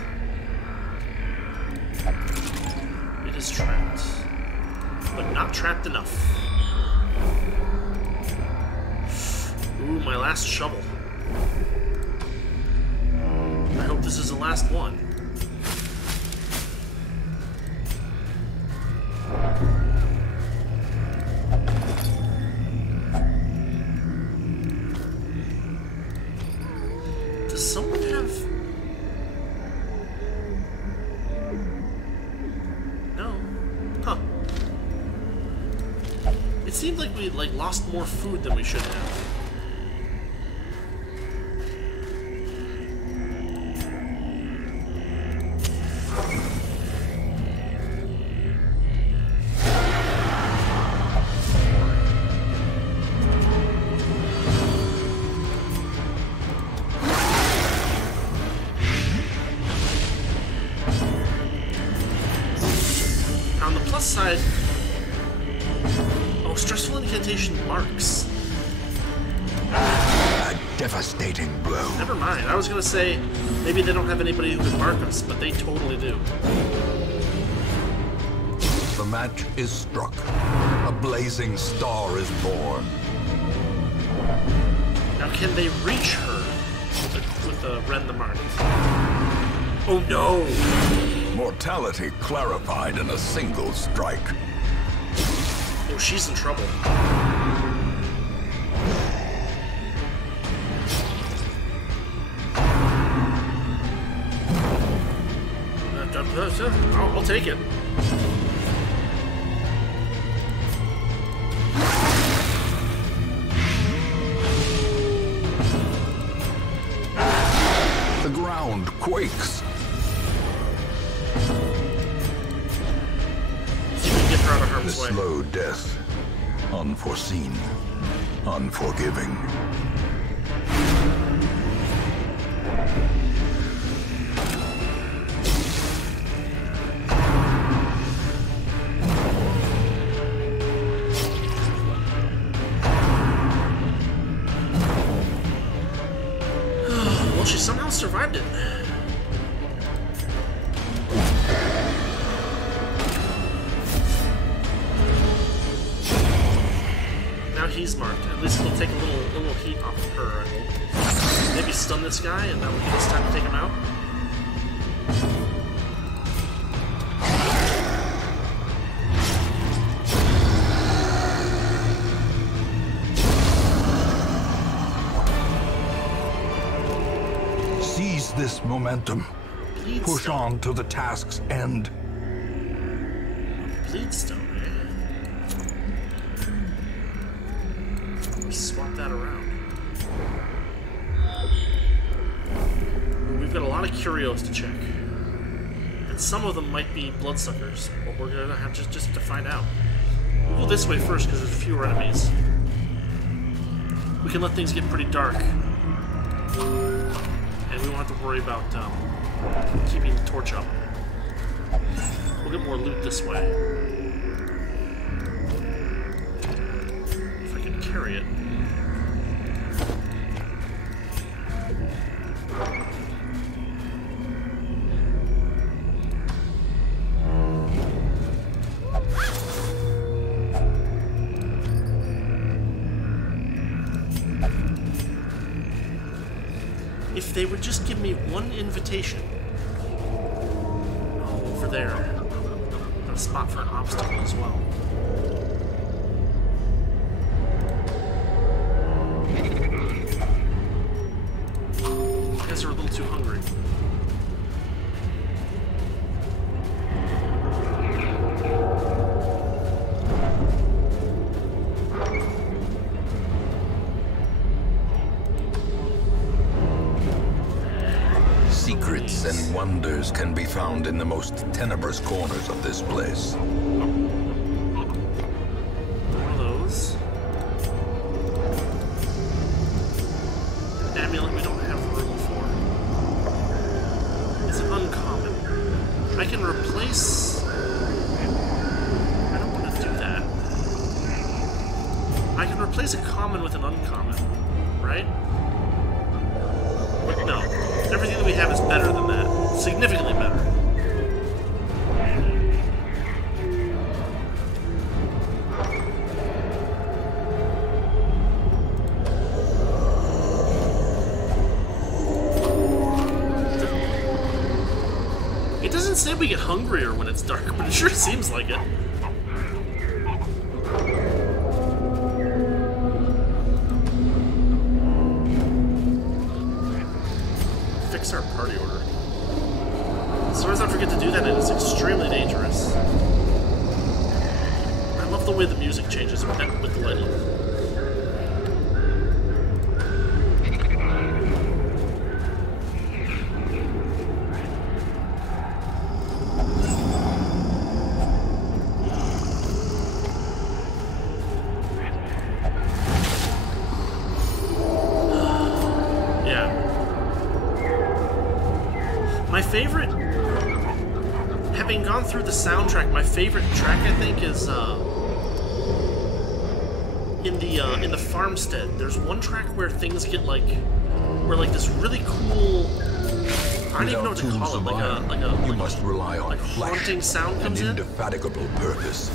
It is trapped. But not trapped enough. Ooh, my last shovel. I hope this is the last one. It seemed like we lost more food than we should have. On the plus side, oh, stressful incantation marks. A devastating blow. Never mind. I was gonna say maybe they don't have anybody who can mark us, but they totally do. The match is struck. A blazing star is born. Now, can they reach her with a Ren the Mark? Oh no! Mortality clarified in a single strike. Oh, she's in trouble. I'll take it. The ground quakes. See if we can get her out of harm's The way. slow death. Unforeseen. Unforgiving. Well, she somehow survived it. Now he's marked. At least it'll take a little heat off of her. I hope. Maybe stun this guy, and that will give us time to take him out. Seize this momentum. Bleed Push stone. on to the task's end. Bleed stone, eh? Swap that around. We've got a lot of curios to check. And some of them might be bloodsuckers, but we're gonna have just to find out. We'll go this way first because there's fewer enemies. We can let things get pretty dark. And we won't have to worry about keeping the torch up. We'll get more loot this way. If I can carry it. If they would just give me one invitation. Oh, over there. Got a spot for an obstacle as well. I guess they're a little too hungry. Secrets and wonders can be found in the most tenebrous corners of this place. One of those. An amulet we don't have room for. It's an uncommon. I can replace... I don't want to do that. I can replace a common with an uncommon, right? But no. Everything that we have is better than that. Significantly better. It doesn't say we get hungrier when it's dark, but it sure seems like it. Fix our party order. As soon as I forget to do that, it is extremely dangerous. I love the way the music changes with the light level. My favorite, having gone through the soundtrack, my favorite track I think is in the farmstead. There's one track where things get like this really cool. I don't even know what to call it. You must rely on flesh haunting sound comes and in. indefatigable purpose.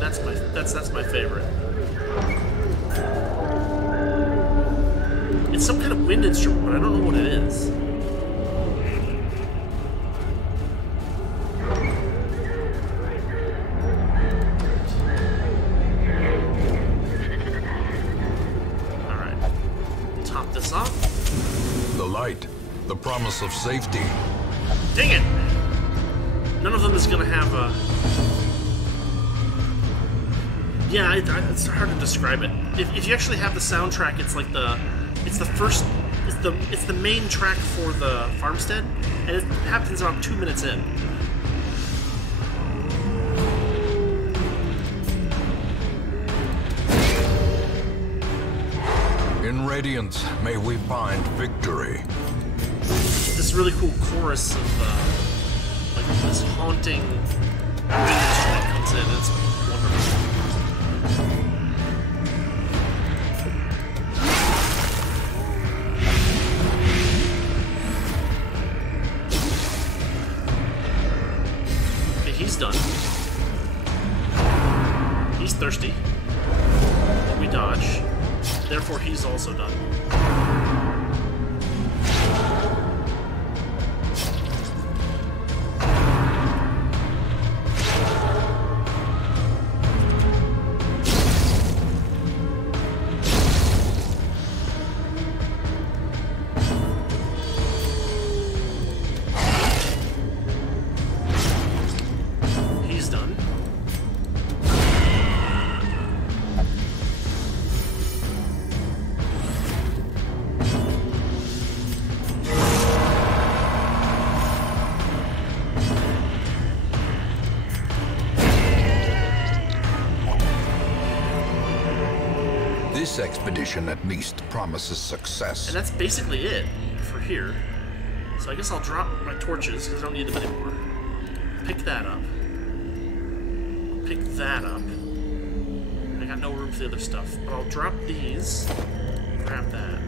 That's my favorite. It's some kind of wind instrument, but I don't know what it is. Alright. Top this off. The light, the promise of safety. Dang it! None of them is gonna have a... Yeah, it's hard to describe it. If you actually have the soundtrack, it's like it's the main track for the farmstead, and it happens about 2 minutes in. In Radiance, may we find victory. This really cool chorus of like this haunting wind instrument comes in. It's wonderful. He's done. He's thirsty. We dodge. Therefore, he's also done. This expedition at least promises success. And that's basically it for here. So I guess I'll drop my torches because I don't need them anymore. Pick that up. Pick that up. I got no room for the other stuff. But I'll drop these. Grab that.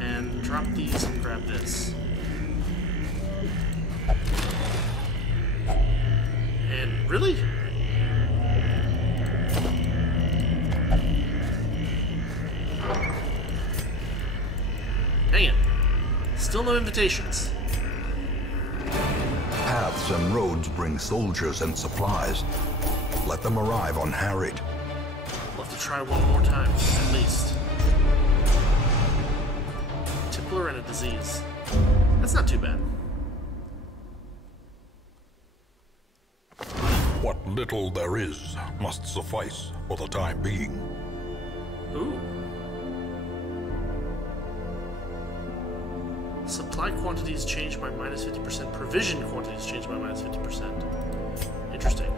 And drop these and grab this. And really? Dang it. Still no invitations. Paths and roads bring soldiers and supplies. Let them arrive unharried. We'll have to try one more time, at least. Tippler and a disease. That's not too bad. What little there is must suffice for the time being. Ooh. Supply quantities changed by minus 50%. Provision quantities changed by minus 50%. Interesting.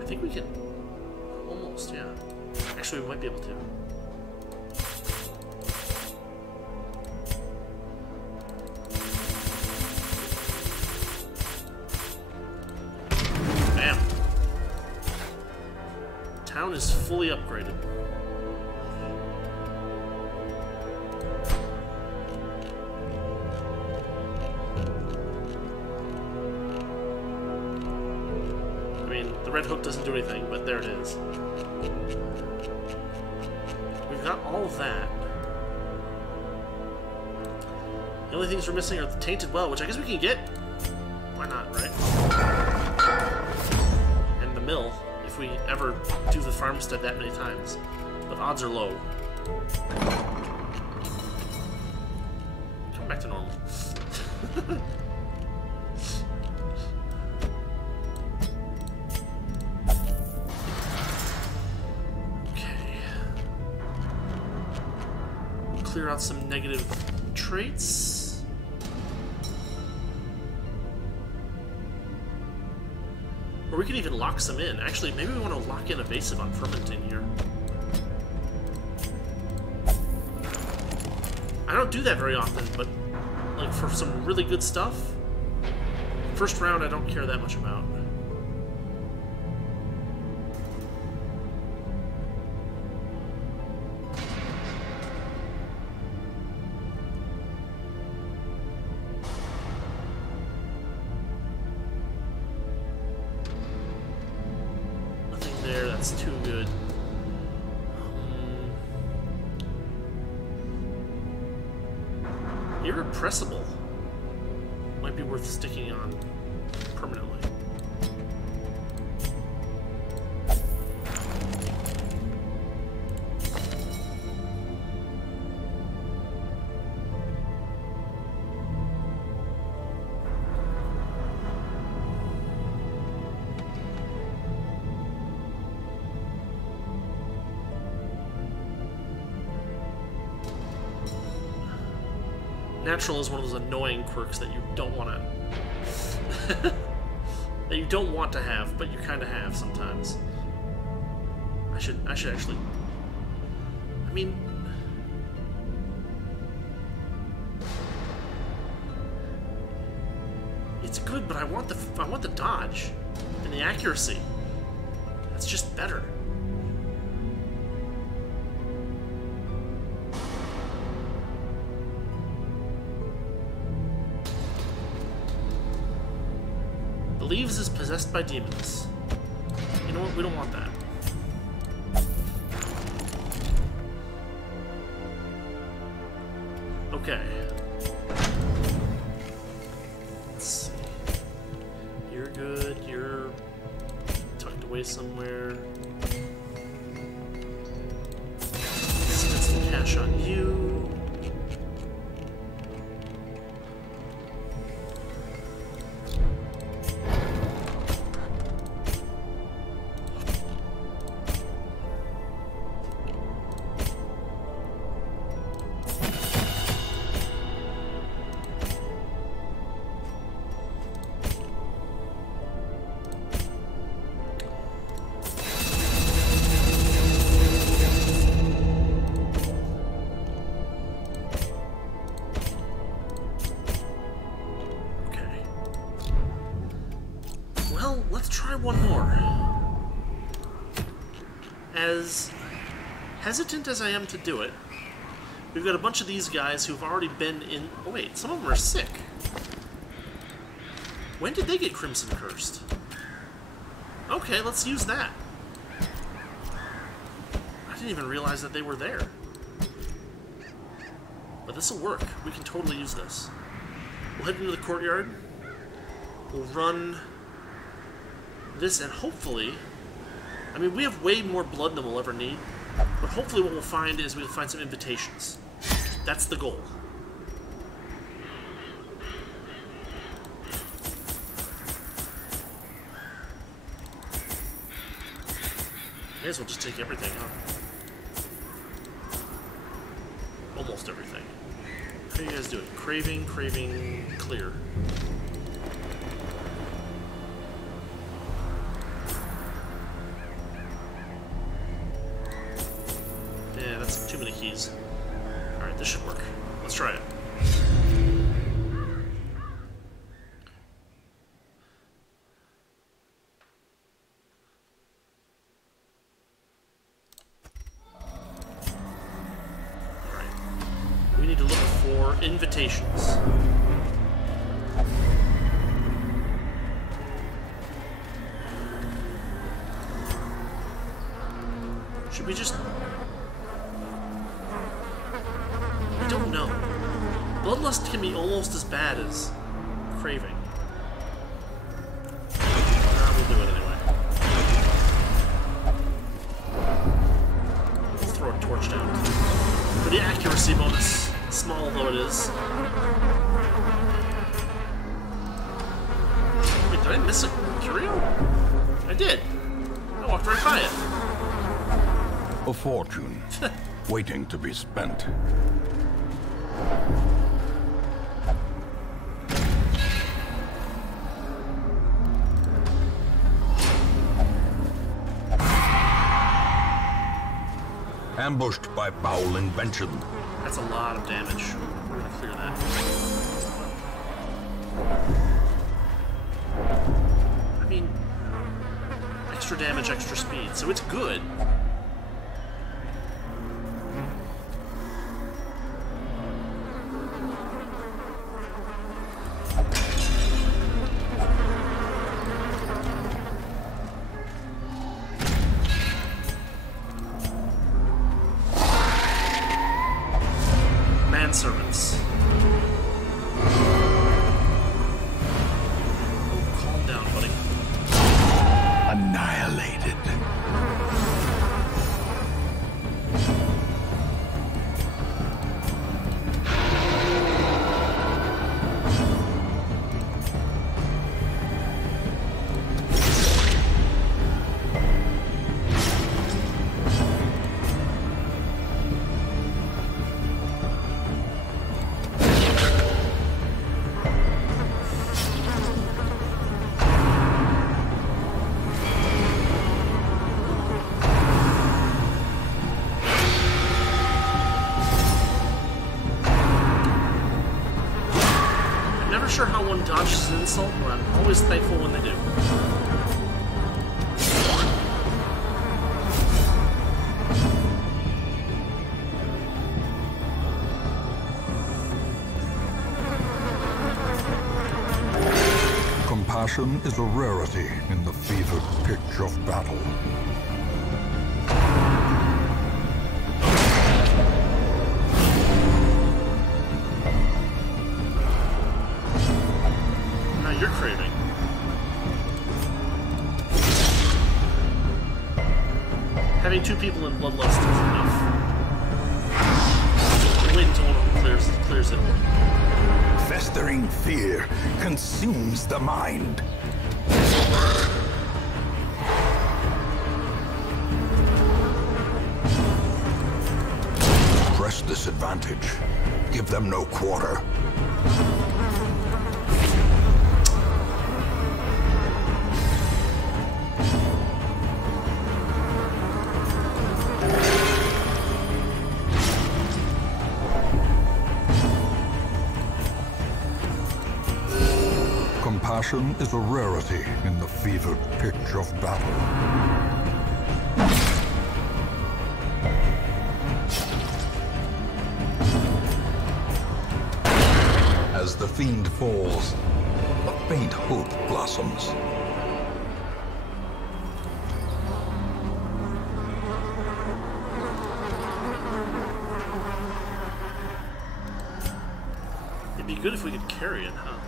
I think we can... Almost, yeah. Actually, we might be able to. Bam. Town is fully upgraded. The red hook doesn't do anything, but there it is. We've got all of that. The only things we're missing are the tainted well, which I guess we can get. Why not, right? And the mill, if we ever do the farmstead that many times. But odds are low. Come back back to normal. Clear out some negative traits. Or we can even lock some in. Actually, maybe we want to lock in evasive on fermenting here. I don't do that very often, but like for some really good stuff, first round I don't care that much about. That's too good. Irrepressible might be worth sticking on permanently. Natural is one of those annoying quirks that you don't want to that you don't want to have, but you kind of have sometimes. I should actually. I mean, it's good, but I want the dodge and the accuracy. That's just better. Believes is possessed by demons. You know what? We don't want that. Okay. Let's see. You're good. You're tucked away somewhere. Spend some cash on you. Let's try one more. As hesitant as I am to do it, we've got a bunch of these guys who've already been in... Oh wait, some of them are sick. When did they get Crimson Cursed? Okay, let's use that. I didn't even realize that they were there. But this'll work. We can totally use this. We'll head into the courtyard. We'll run... this, and hopefully, I mean, we have way more blood than we'll ever need, but hopefully what we'll find is we'll find some invitations. That's the goal. May as well just take everything, huh? Almost everything. How are you guys doing? Craving, clear. Yeah, that's too many keys. Alright, this should work. Let's try it. Alright. We need to look for invitations. Should we just... I don't know. Bloodlust can be almost as bad as craving. We'll do it anyway. Let's throw a torch down. For the accuracy bonus, small though it is. Wait, did I miss a curio? I did. I walked right by it. A fortune, waiting to be spent. Ambushed by foul invention. That's a lot of damage. We're gonna clear that. I mean, extra damage, extra speed, so it's good. Manservants. Oh, calm down, buddy. Annihilated. Sure how one dodges an insult, but I'm always thankful when they do. Compassion is a rarity in the fevered pitch of battle. You're craving. Having two people in bloodlust is enough. Wait until one of them clears it. Festering fear consumes the mind. Press this advantage. Give them no quarter. Compassion is a rarity in the fevered pitch of battle. As the fiend falls, a faint hope blossoms. It'd be good if we could carry it, huh?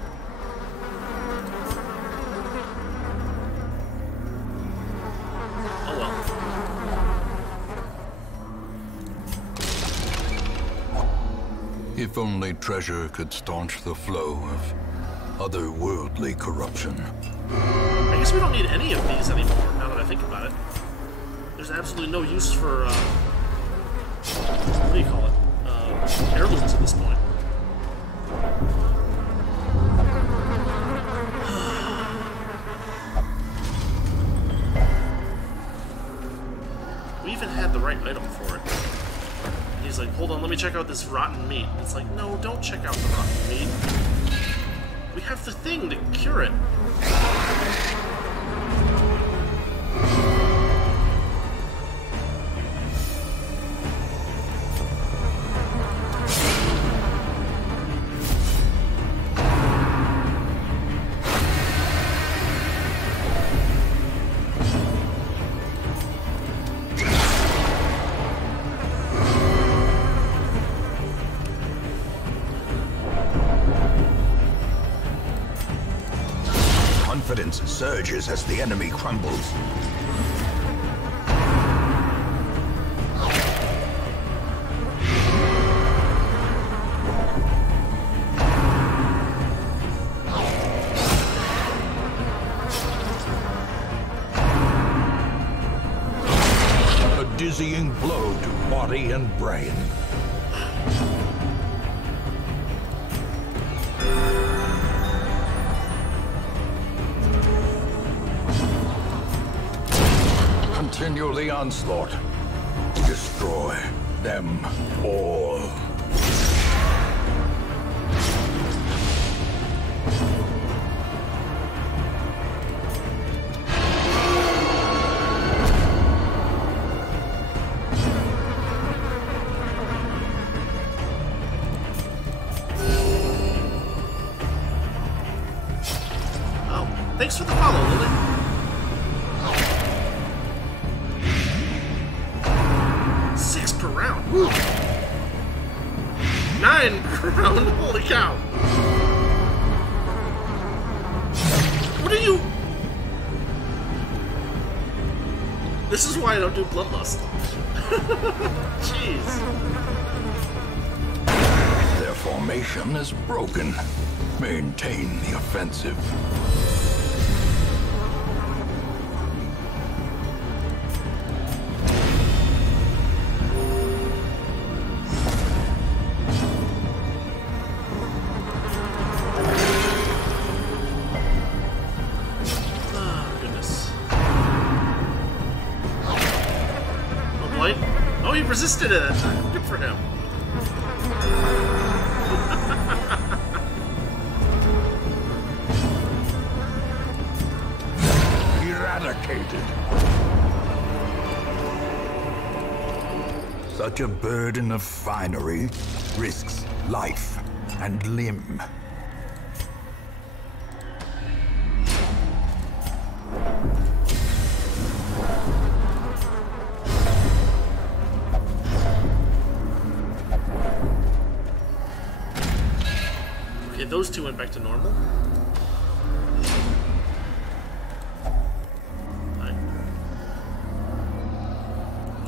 Oh well. If only treasure could staunch the flow of otherworldly corruption. I guess we don't need any of these anymore, now that I think about it. There's absolutely no use for, what do you call it? Heirlooms at this point. We even had the right item for it. And he's like, hold on, let me check out this rotten meat. And it's like, no, don't check out the rotten meat. We have the thing to cure it. Confidence surges as the enemy crumbles. body and brain. Continue the onslaught. Destroy them all. Thanks for the follow, Lily. $6 per round. Woo. $9 per round. Holy cow. What are you? This is why I don't do Bloodlust. Jeez. Their formation is broken. Maintain the offensive. Oh, he resisted it that time. Good for him. Eradicated. Such a burden of finery risks life and limb. Those two went back to normal.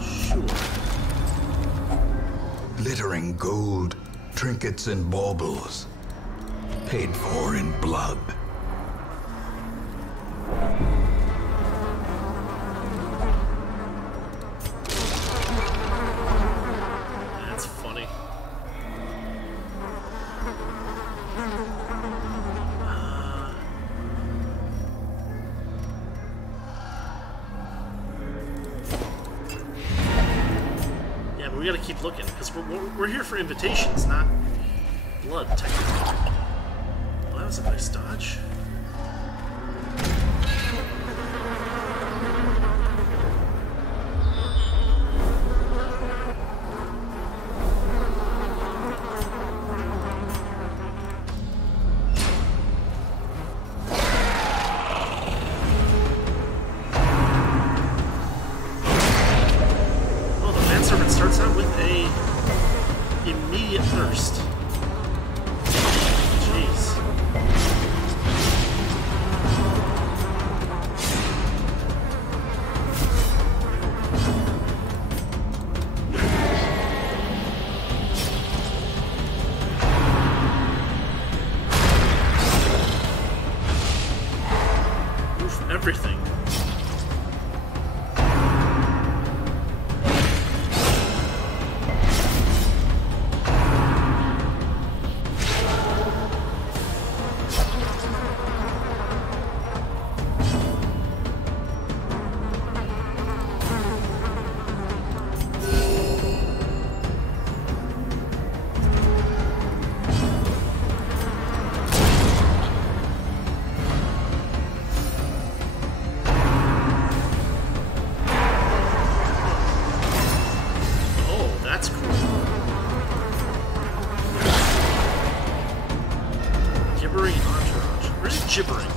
Sure. Glittering gold, trinkets and baubles, paid for in blood. That's funny. We gotta keep looking, because we're here for invitations, not blood, technically. Well, that was a nice dodge. Starts out with a immediate thirst. Jeez. Oof, everything. Gibbering entourage. Where's gibbering?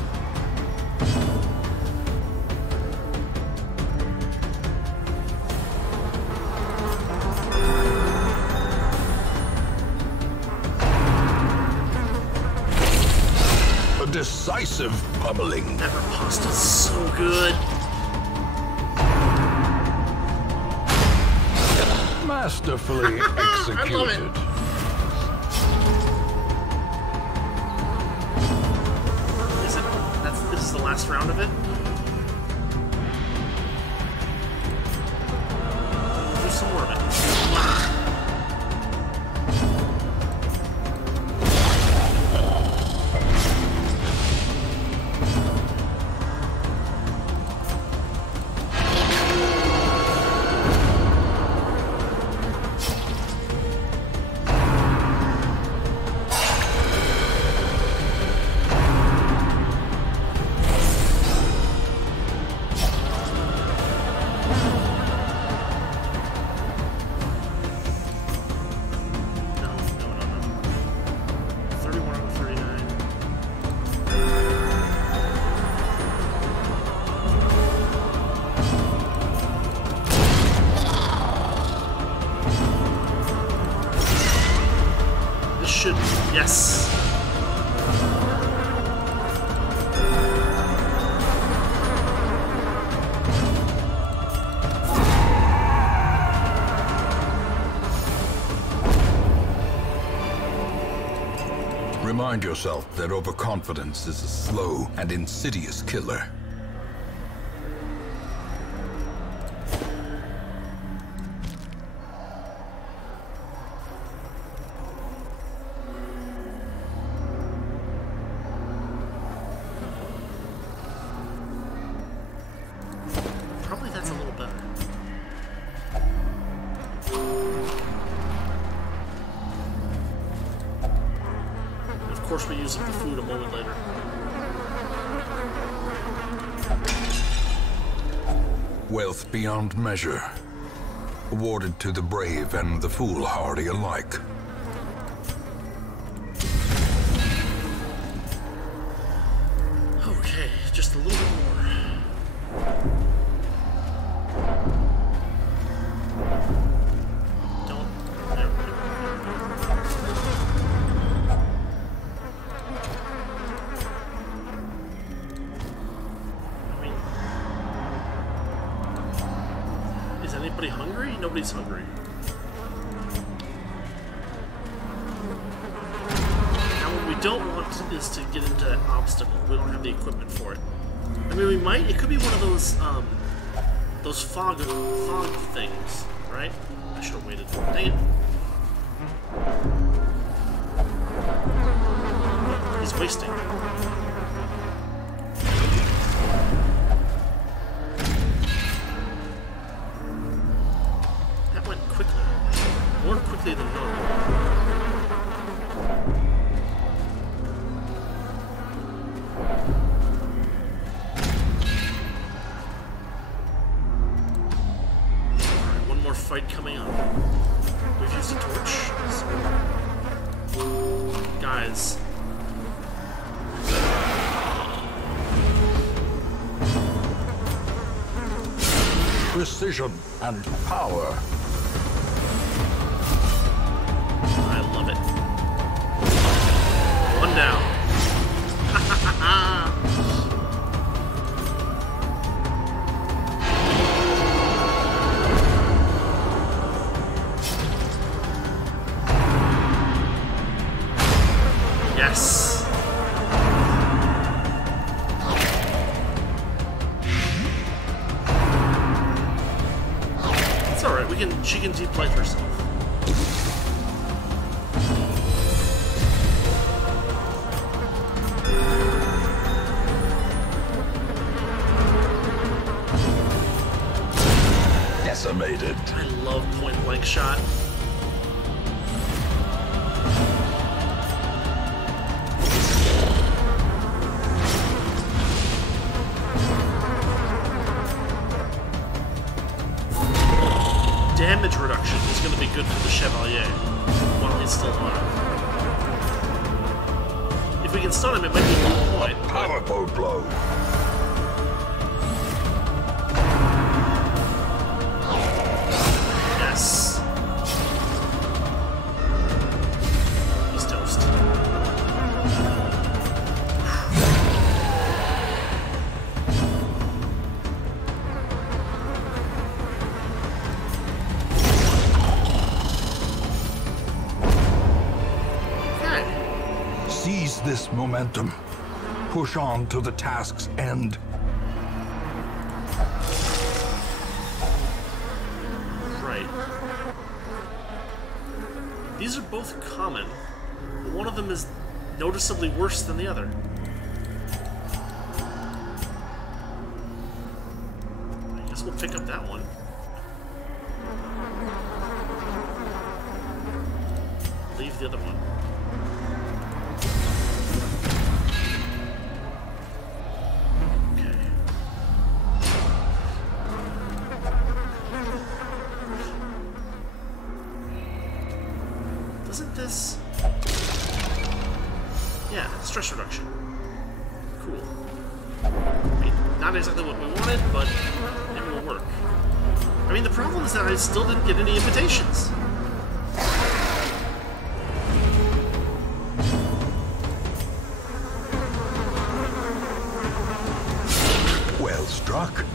A decisive pummeling. That riposte is so good. Masterfully executed. I love it. This is the last round of it. Do some more of it. Remind yourself that overconfidence is a slow and insidious killer. Probably that's a little better. And of course we use up the food a moment later. Wealth beyond measure, awarded to the brave and the foolhardy alike. Okay, just a little bit more. Don't. There we go. I mean, is anybody hungry? Nobody's hungry. Now, what we don't want is to get into that obstacle. We don't have the equipment for it. I mean, we might. It could be one of those fog things, right? I should have waited. Dang it! He's wasting. That went quickly, more quickly than normal. Fight coming up. We've used a torch. So, guys. Precision and power. I love it. One down. Yes. It's all right. She can deep life herself. Decimated. I love point blank shot. Damage reduction is going to be good for the Chevalier while he's still alive. If we can stun him, it might be 1 point. Powerful blow. Yes. He's toast. Seize this momentum. Push on to the task's end. Right. These are both common, but one of them is noticeably worse than the other. I guess we'll pick up that one. Leave the other one. Isn't this... Yeah, stress reduction. Cool. I mean, not exactly what we wanted, but it will work. I mean, the problem is that I still didn't get any invitations. Well struck.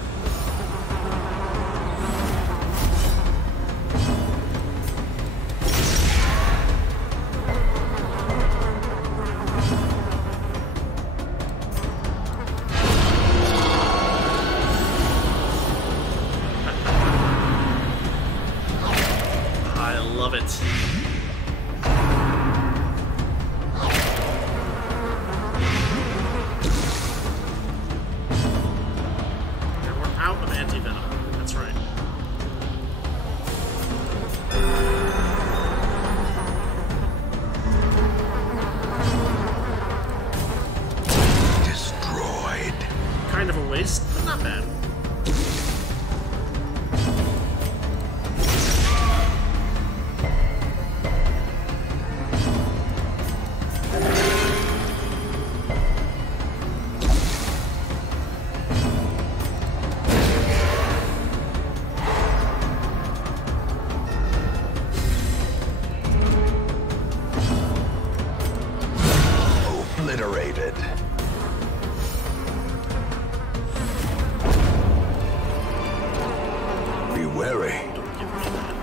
waste, but not bad. Obliterated. Be wary.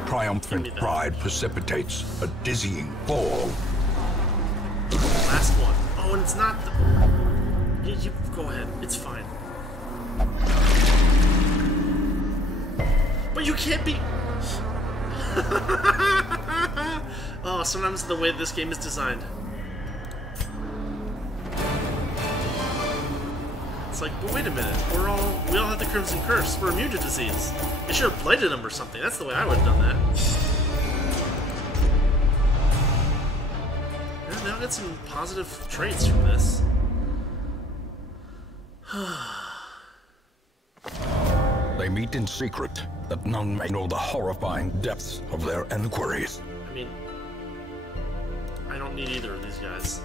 Triumphant pride precipitates a dizzying fall. Last one. Oh, and it's not the... You go ahead. It's fine. But you can't be... Oh, sometimes the way this game is designed. It's like, but wait a minute. We all have the Crimson Curse. We're immune to disease. They should have blighted them or something. That's the way I would have done that. Yeah, now get some positive traits from this. They meet in secret, that none may know the horrifying depths of their enquiries. I mean, I don't need either of these guys.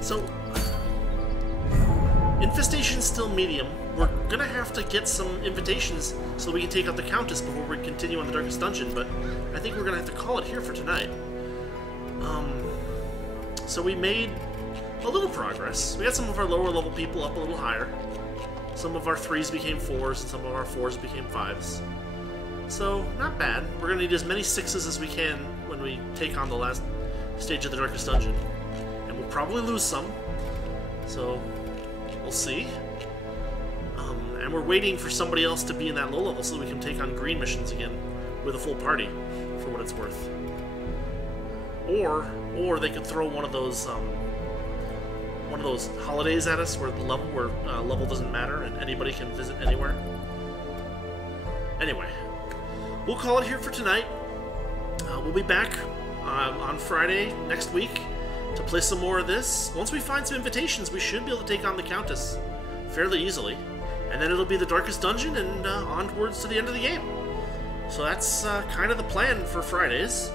So, infestation's still medium. We're gonna have to get some invitations so we can take out the Countess before we continue on the Darkest Dungeon, but I think we're gonna have to call it here for tonight. So we made a little progress. We got some of our lower level people up a little higher. Some of our 3s became 4s, and some of our 4s became 5s. So, not bad. We're gonna need as many 6s as we can when we take on the last stage of the Darkest Dungeon. And we'll probably lose some. So, we'll see. And we're waiting for somebody else to be in that low level so that we can take on green missions again with a full party, for what it's worth. Or they could throw one of those holidays at us where level doesn't matter and anybody can visit anywhere. Anyway, we'll call it here for tonight. We'll be back on Friday next week to play some more of this. Once we find some invitations, we should be able to take on the Countess fairly easily. And then it'll be the Darkest Dungeon and onwards to the end of the game. So that's kind of the plan for Fridays.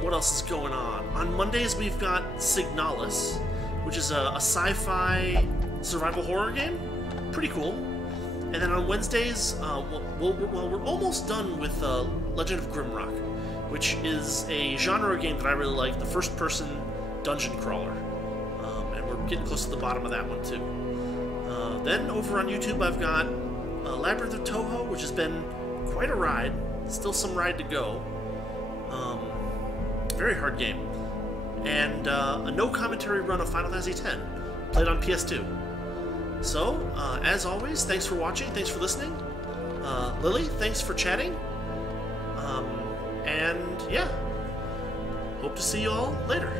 What else is going on? On Mondays, we've got Signalis, which is a sci-fi survival horror game. Pretty cool. And then on Wednesdays, we're almost done with Legend of Grimrock, which is a genre game that I really like, the first-person dungeon crawler. And we're getting close to the bottom of that one, too. Then over on YouTube, I've got Labyrinth of Toho, which has been quite a ride. Still some ride to go. Very hard game. And a no-commentary run of Final Fantasy X, played on PS2. So, as always, thanks for watching, thanks for listening. Lily, thanks for chatting. And, yeah, hope to see you all later.